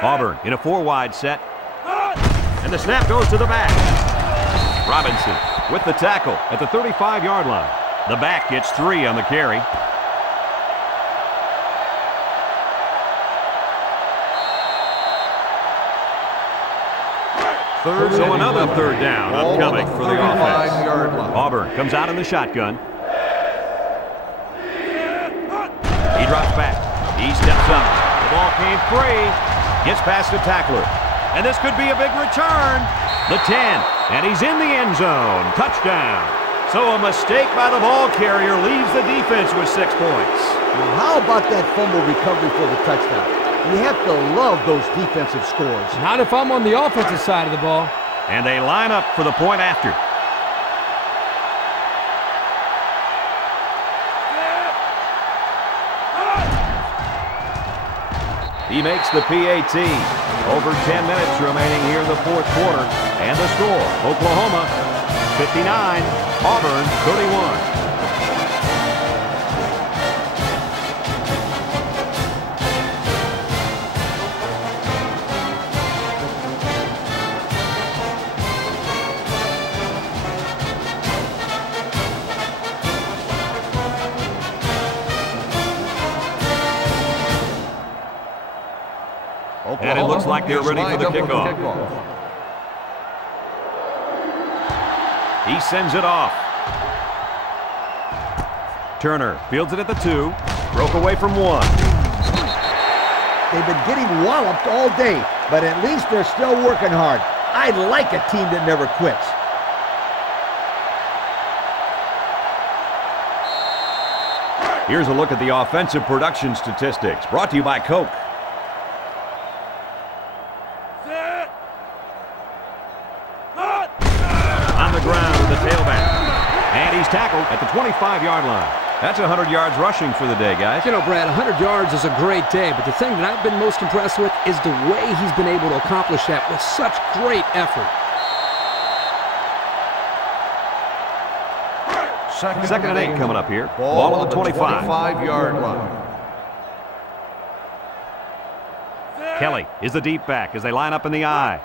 Auburn in a 4-wide set. And the snap goes to the back. Robinson with the tackle at the 35-yard line. The back gets 3 on the carry. So another third down upcoming for the offense. Auburn comes out in the shotgun. He drops back. He steps up. The ball came free. Gets past the tackler. And this could be a big return. The 10. And he's in the end zone. Touchdown. So a mistake by the ball carrier leaves the defense with 6 points. Well, how about that fumble recovery for the touchdown? You have to love those defensive scores. Not if I'm on the offensive side of the ball. And they line up for the point after. He makes the PAT. Over 10 minutes remaining here in the fourth quarter. And the score, Oklahoma 59, Auburn 31. And it looks like they're ready for the kickoff. He sends it off. Turner fields it at the 2. Broke away from 1. They've been getting walloped all day, but at least they're still working hard. I like a team that never quits. Here's a look at the offensive production statistics, brought to you by Coke. On the ground with the tailback. And he's tackled at the 25-yard line. That's 100 yards rushing for the day, guys. You know, Brad, 100 yards is a great day, but the thing that I've been most impressed with is the way he's been able to accomplish that with such great effort. Second and 8 coming up here. Ball on the 25-yard line. Kelly is the deep back as they line up in the I.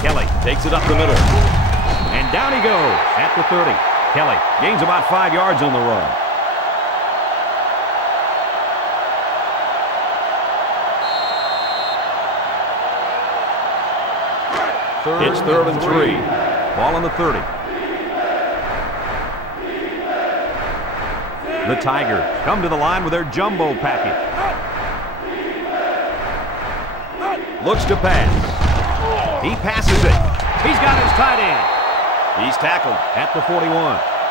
Kelly takes it up the middle. And down he goes at the 30. Kelly gains about 5 yards on the run. It's 3rd and 3. Ball on the 30. The Tigers come to the line with their jumbo package. Looks to pass. He passes it. He's got his tight end. He's tackled at the 41.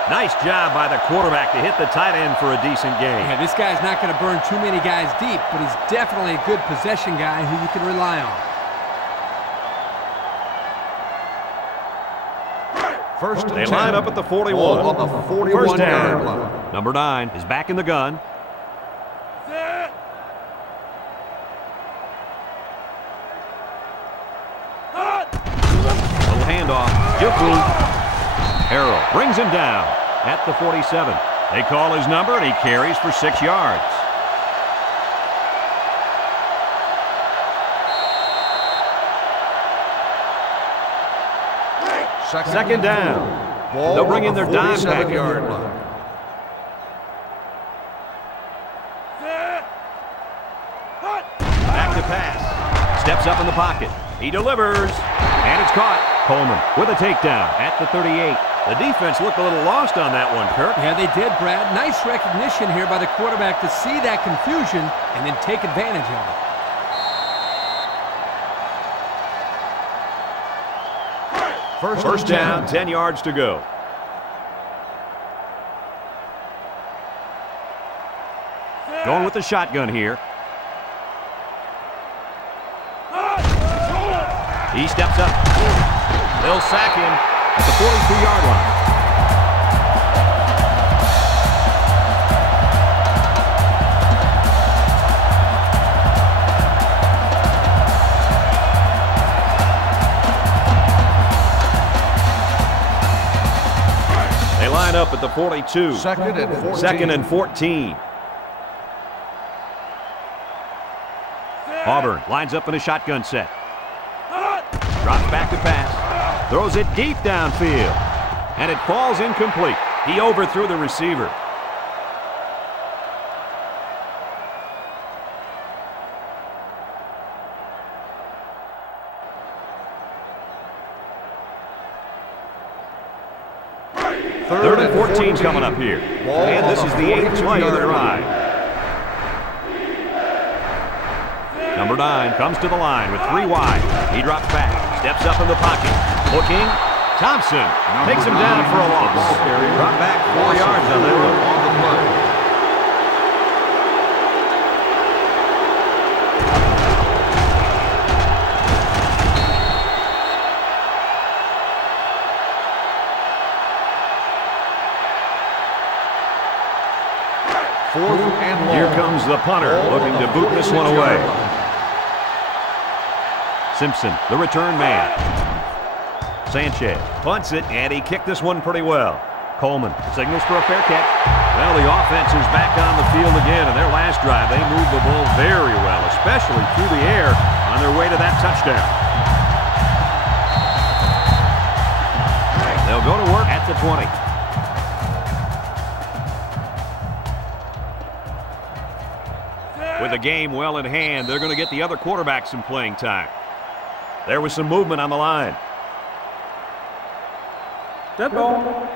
Nice job by the quarterback to hit the tight end for a decent gain. Yeah, this guy's not going to burn too many guys deep, but he's definitely a good possession guy who you can rely on. They line up at the 41. On the 41-yard line. Number 9 is back in the gun. Little handoff. Jiffy. Harrell brings him down at the 47. They call his number, and he carries for 6 yards. Second down. They'll bring in their dime package. Back to pass. Steps up in the pocket. He delivers. And it's caught. Coleman with a takedown at the 38. The defense looked a little lost on that one, Kirk. Yeah, they did, Brad. Nice recognition here by the quarterback to see that confusion and then take advantage of it. First down, 10 yards to go. Going with the shotgun here. He steps up. They'll sack him at the 42-yard line. They line up at the 42. Second and 14. Auburn lines up in a shotgun set. Drops back to pass. Throws it deep downfield. And it falls incomplete. He overthrew the receiver. Third and 14 coming up here. And this is the 8th play of the drive. Number 9 comes to the line with 3 wide. He drops back, steps up in the pocket. Looking. Thompson takes him down for a loss. Drop back 4 yards on that one. Here comes the punter, looking to boot this one away. Simpson, the return man. Sanchez punts it, and he kicked this one pretty well. Coleman signals for a fair catch. Well, the offense is back on the field again. In their last drive, they moved the ball very well, especially through the air on their way to that touchdown. They'll go to work at the 20. With the game well in hand, they're going to get the other quarterback some playing time. There was some movement on the line. Dead ball.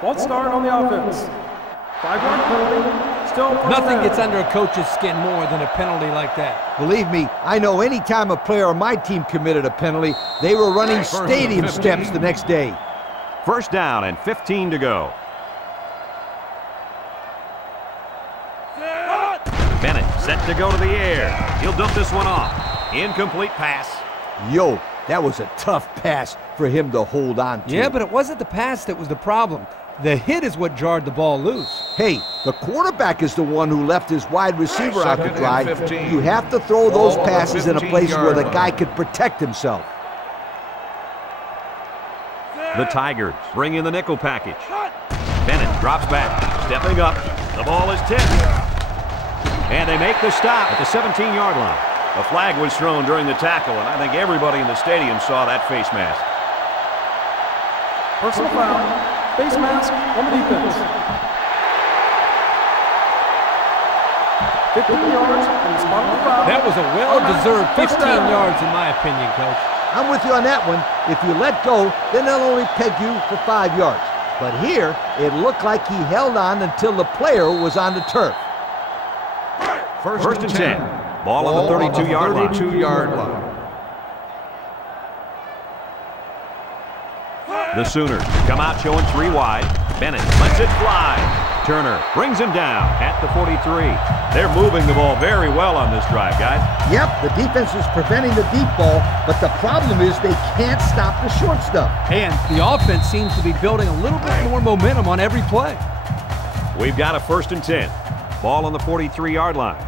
False start on the offense. 5-yard penalty. Still Nothing gets under a coach's skin more than a penalty like that. Believe me, I know any time a player on my team committed a penalty, they were running stadium steps the next day. First down and 15 to go. Bennett set to go to the air. He'll dump this one off. Incomplete pass. Yo, that was a tough pass for him to hold on to. Yeah, but it wasn't the pass that was the problem. The hit is what jarred the ball loose. Hey, the quarterback is the one who left his wide receiver out to dry. You have to throw those passes in a place where the guy could protect himself. The Tigers bring in the nickel package. Bennett drops back, stepping up. The ball is tipped. And they make the stop at the 17-yard line. A flag was thrown during the tackle, and I think everybody in the stadium saw that face mask. Personal foul. Face mask on the defense. 15 yards and spot the foul. That was a well-deserved 15 yards in my opinion, Coach. I'm with you on that one. If you let go, then they'll only peg you for 5 yards. But here, it looked like he held on until the player was on the turf. First and 10. Ball on the 32-yard line. The Sooners come out showing 3 wide. Bennett lets it fly. Turner brings him down at the 43. They're moving the ball very well on this drive, guys. Yep, the defense is preventing the deep ball, but the problem is they can't stop the short stuff. And the offense seems to be building a little bit more momentum on every play. We've got a first and 10. Ball on the 43-yard line.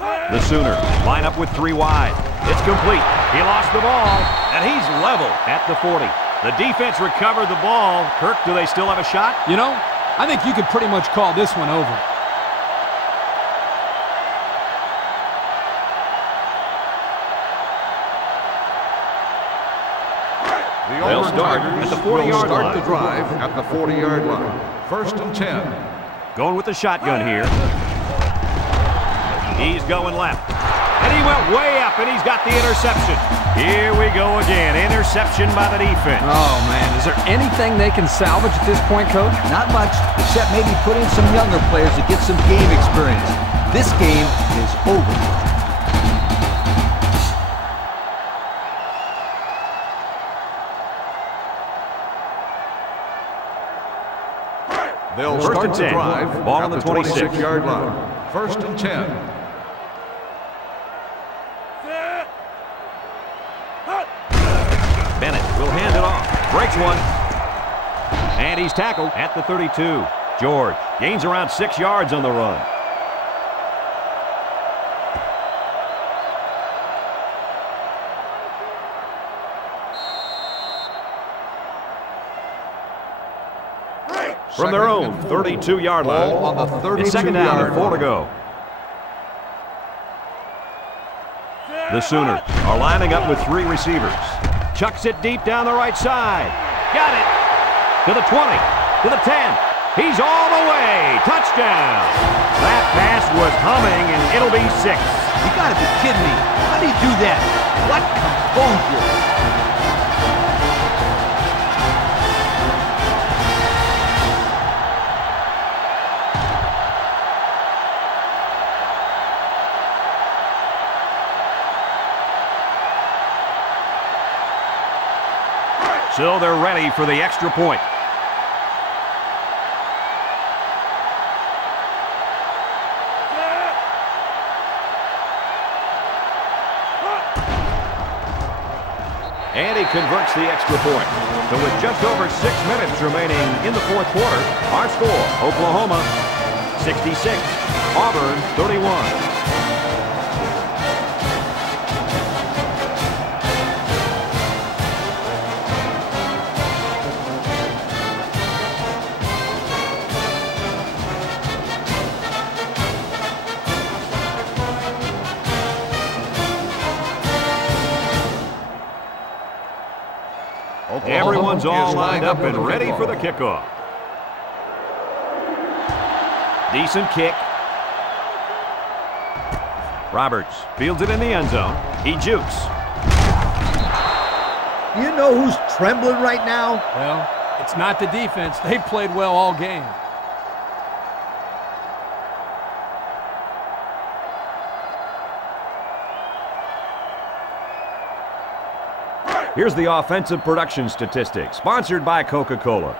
The Sooners line up with 3 wide. It's complete. He lost the ball, and he's level at the 40. The defense recovered the ball. Kirk, do they still have a shot? You know, I think you could pretty much call this one over. They'll start at the 40-yard line. The drive at the 40-yard line. First and 10. Going with the shotgun here. He's going left. And he went way up, and he's got the interception. Here we go again. Interception by the defense. Oh, man. Is there anything they can salvage at this point, Coach? Not much, except maybe put in some younger players to get some game experience. This game is over. They'll First start and the 10. drive Ball at on the the 26-yard line. First and 10. Bennett will hand it off. Breaks one. And he's tackled at the 32. George gains around 6 yards on the run. From their own 32-yard line. Ball on the 32-yard It's second down and 4 to line. go. The Sooners are lining up with 3 receivers. Chucks it deep down the right side. Got it. To the 20. To the 10. He's all the way. Touchdown. That pass was humming, and it'll be 6. You gotta be kidding me. How do you do that? What composure. So they're ready for the extra point. And he converts the extra point. So with just over 6 minutes remaining in the fourth quarter, our score, Oklahoma 66, Auburn 31. Everyone's all lined up and ready for the kickoff. Decent kick. Roberts fields it in the end zone. He jukes. You know who's trembling right now? Well, it's not the defense. They've played well all game. Here's the offensive production statistics, sponsored by Coca-Cola.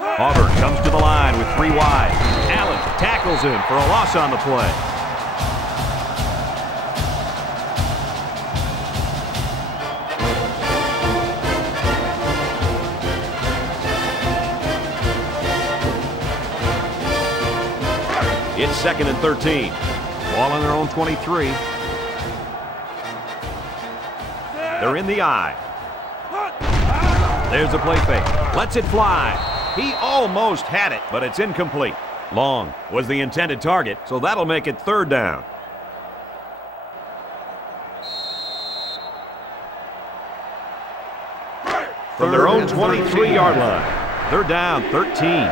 Auburn comes to the line with 3 wide. Allen tackles him for a loss on the play. It's second and 13. Ball on their own 23. They're in the eye. There's a play fake. Lets it fly. He almost had it, but it's incomplete. Long was the intended target, so that'll make it third down. From their own 23-yard line, they're down 13.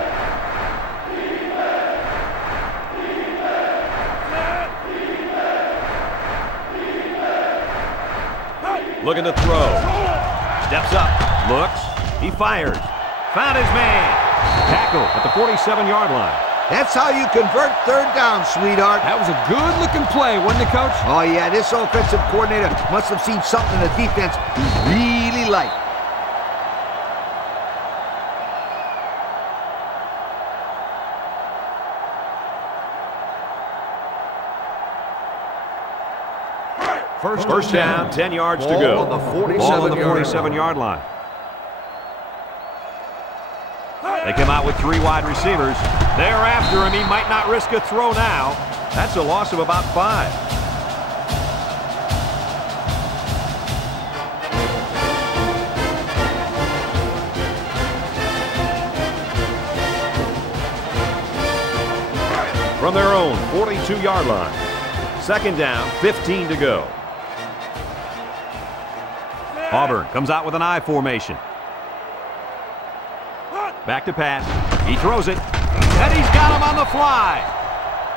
Looking to throw. Steps up. Looks. He fires. Found his man. Tackle at the 47-yard line. That's how you convert third down, sweetheart. That was a good-looking play, wasn't it, Coach? Oh, yeah, this offensive coordinator must have seen something in the defense he really liked. First down, 10 yards to go. On the Ball on the 47-yard 47-yard line. They come out with 3 wide receivers. They're after him. He might not risk a throw now. That's a loss of about 5. From their own 42-yard line. Second down, 15 to go. Auburn comes out with an I formation. Back to pass. He throws it. And he's got him on the fly.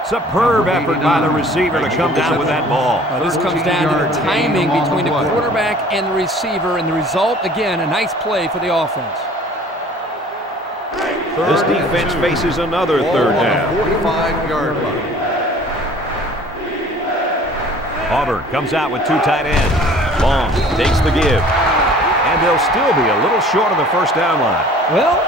Superb effort by the receiver to come down with that ball. This comes down to the timing between the quarterback and the receiver, and the result, again, a nice play for the offense. This defense faces another third down. 45-yard line. Auburn comes out with two tight ends. Long takes the give. And they'll still be a little short of the first down line. Well,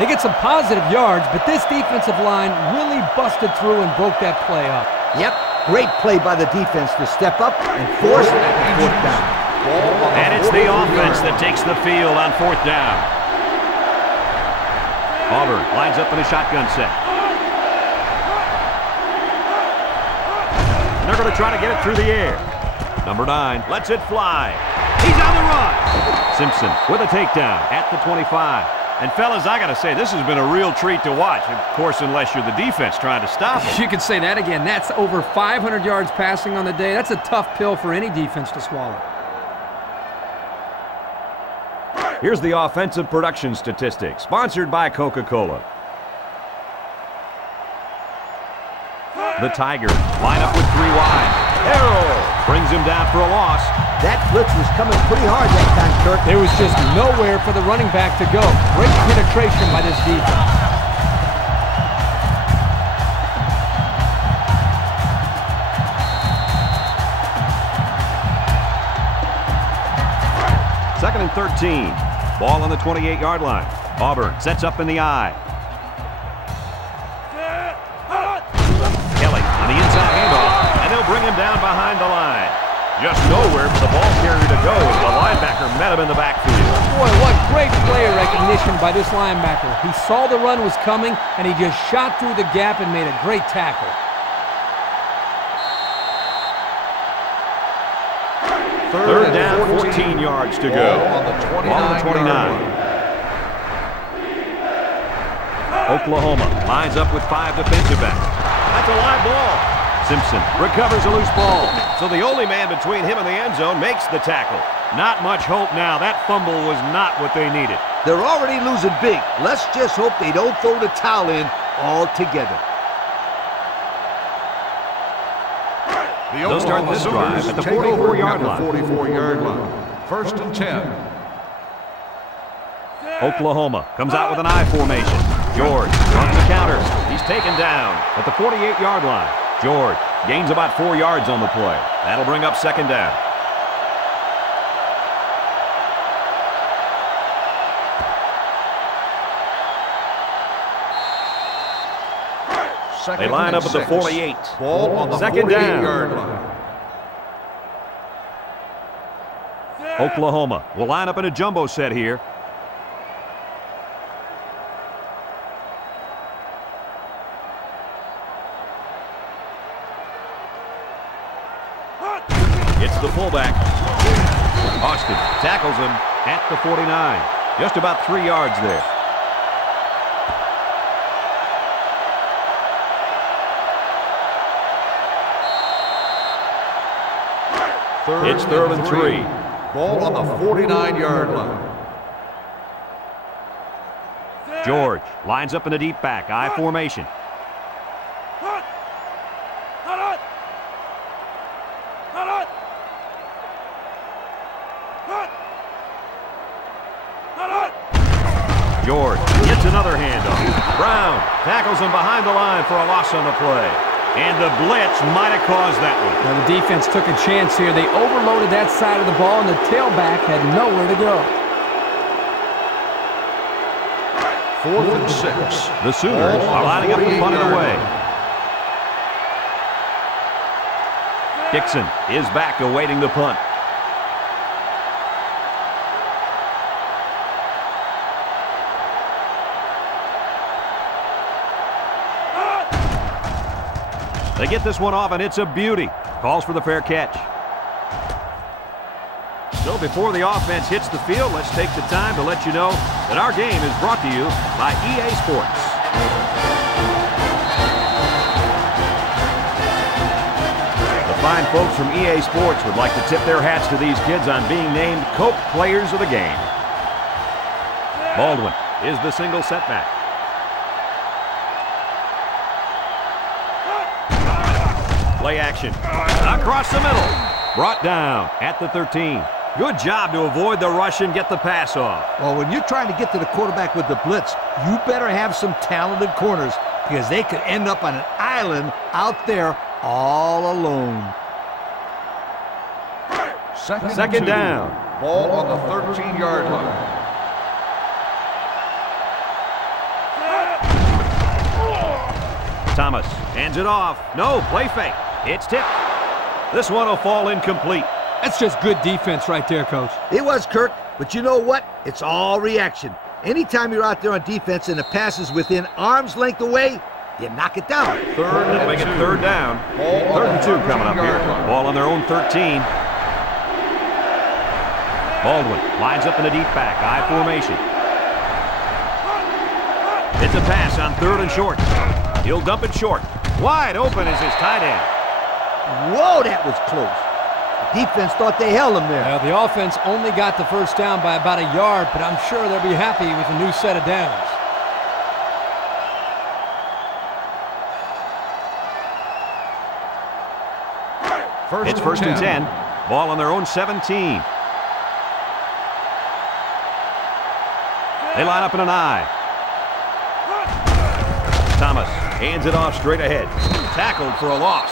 they get some positive yards, but this defensive line really busted through and broke that play up. Yep, great play by the defense to step up and force fourth down. And it's the offense that takes the field on fourth down. Auburn lines up in a shotgun set. And they're going to try to get it through the air. Number 9 lets it fly. He's on the run. Simpson with a takedown at the 25. And, fellas, I got to say, this has been a real treat to watch. Of course, unless you're the defense trying to stop him. You could say that again. That's over 500 yards passing on the day. That's a tough pill for any defense to swallow. Here's the offensive production statistics, sponsored by Coca-Cola. The Tigers line up with 3 wide. Harrell brings him down for a loss. That blitz was coming pretty hard that time, Kirk. There was just nowhere for the running back to go. Great penetration by this defense. Second and 13. Ball on the 28-yard line. Auburn sets up in the eye. Kelly on the inside handoff, and they'll bring him down behind the line. Just nowhere for the ball carrier to go as the linebacker met him in the backfield. Boy, what great player recognition by this linebacker. He saw the run was coming, and he just shot through the gap and made a great tackle. Third down, 14 yards to go. On the 29. Oklahoma lines up with 5 defensive backs. That's a live ball. Simpson recovers a loose ball. So the only man between him and the end zone makes the tackle. Not much hope now. That fumble was not what they needed. They're already losing big. Let's just hope they don't throw the towel in altogether. They'll start this drive at the 44-yard line. 44-yard line. First and 10. Oklahoma comes out with an I formation. George runs the counter. He's taken down at the 48-yard line. George gains about 4 yards on the play. That'll bring up second down. They line up at the 48. Ball on the second down. 48-yard line. Oklahoma will line up in a jumbo set here. It's the fullback. Austin tackles him at the 49. Just about 3 yards there. It's third and 3. Ball on the 49-yard line. George lines up in a deep back, I formation. George gets another handoff. Brown tackles him behind the line for a loss on the play. And the blitz might have caused that one. Now the defense took a chance here. They overloaded that side of the ball, and the tailback had nowhere to go. Fourth and 6. The Sooners are lining up to punt it away. Dixon is back awaiting the punt. They get this one off, and it's a beauty. Calls for the fair catch. So before the offense hits the field, let's take the time to let you know that our game is brought to you by EA Sports. The fine folks from EA Sports would like to tip their hats to these kids on being named Coke Players of the Game. Baldwin is the single setback. Play action. Across the middle. Brought down at the 13. Good job to avoid the rush and get the pass off. Well, when you're trying to get to the quarterback with the blitz, you better have some talented corners because they could end up on an island out there all alone. Second down. Ball on the 13-yard line. Thomas hands it off. No, play fake. It's tipped. This one will fall incomplete. That's just good defense right there, Coach. It was, Kirk, but you know what? It's all reaction. Anytime you're out there on defense and the pass is within arm's length away, you knock it down. That'll make it third down. Third and 2 coming up here. Ball on their own 13. Baldwin lines up in the deep back. I formation. It's a pass on third and short. He'll dump it short. Wide open is his tight end. Whoa, that was close. The defense thought they held him there. Well, the offense only got the first down by about a yard, but I'm sure they'll be happy with a new set of downs. It's first and 10. Ball on their own 17. They line up in an I. Thomas hands it off straight ahead. Tackled for a loss.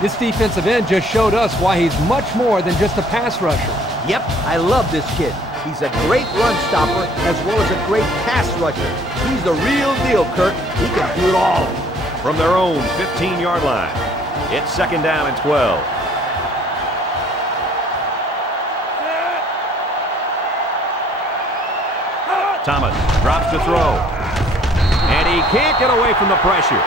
This defensive end just showed us why he's much more than just a pass rusher. Yep, I love this kid. He's a great run stopper as well as a great pass rusher. He's the real deal, Kirk. He can do it all. From their own 15-yard line, it's second down and 12. Thomas drops to throw. And he can't get away from the pressure.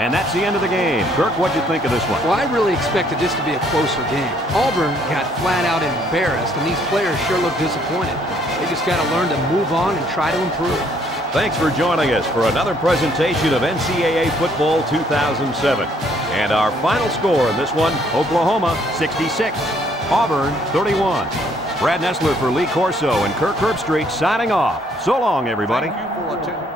And that's the end of the game. Kirk, what'd you think of this one? Well, I really expected this to be a closer game. Auburn got flat out embarrassed, and these players sure look disappointed. They just got to learn to move on and try to improve. Thanks for joining us for another presentation of NCAA Football 2007. And our final score in this one, Oklahoma 66, Auburn 31. Brad Nessler for Lee Corso and Kirk Herbstreit signing off. So long, everybody. Thank you for attending.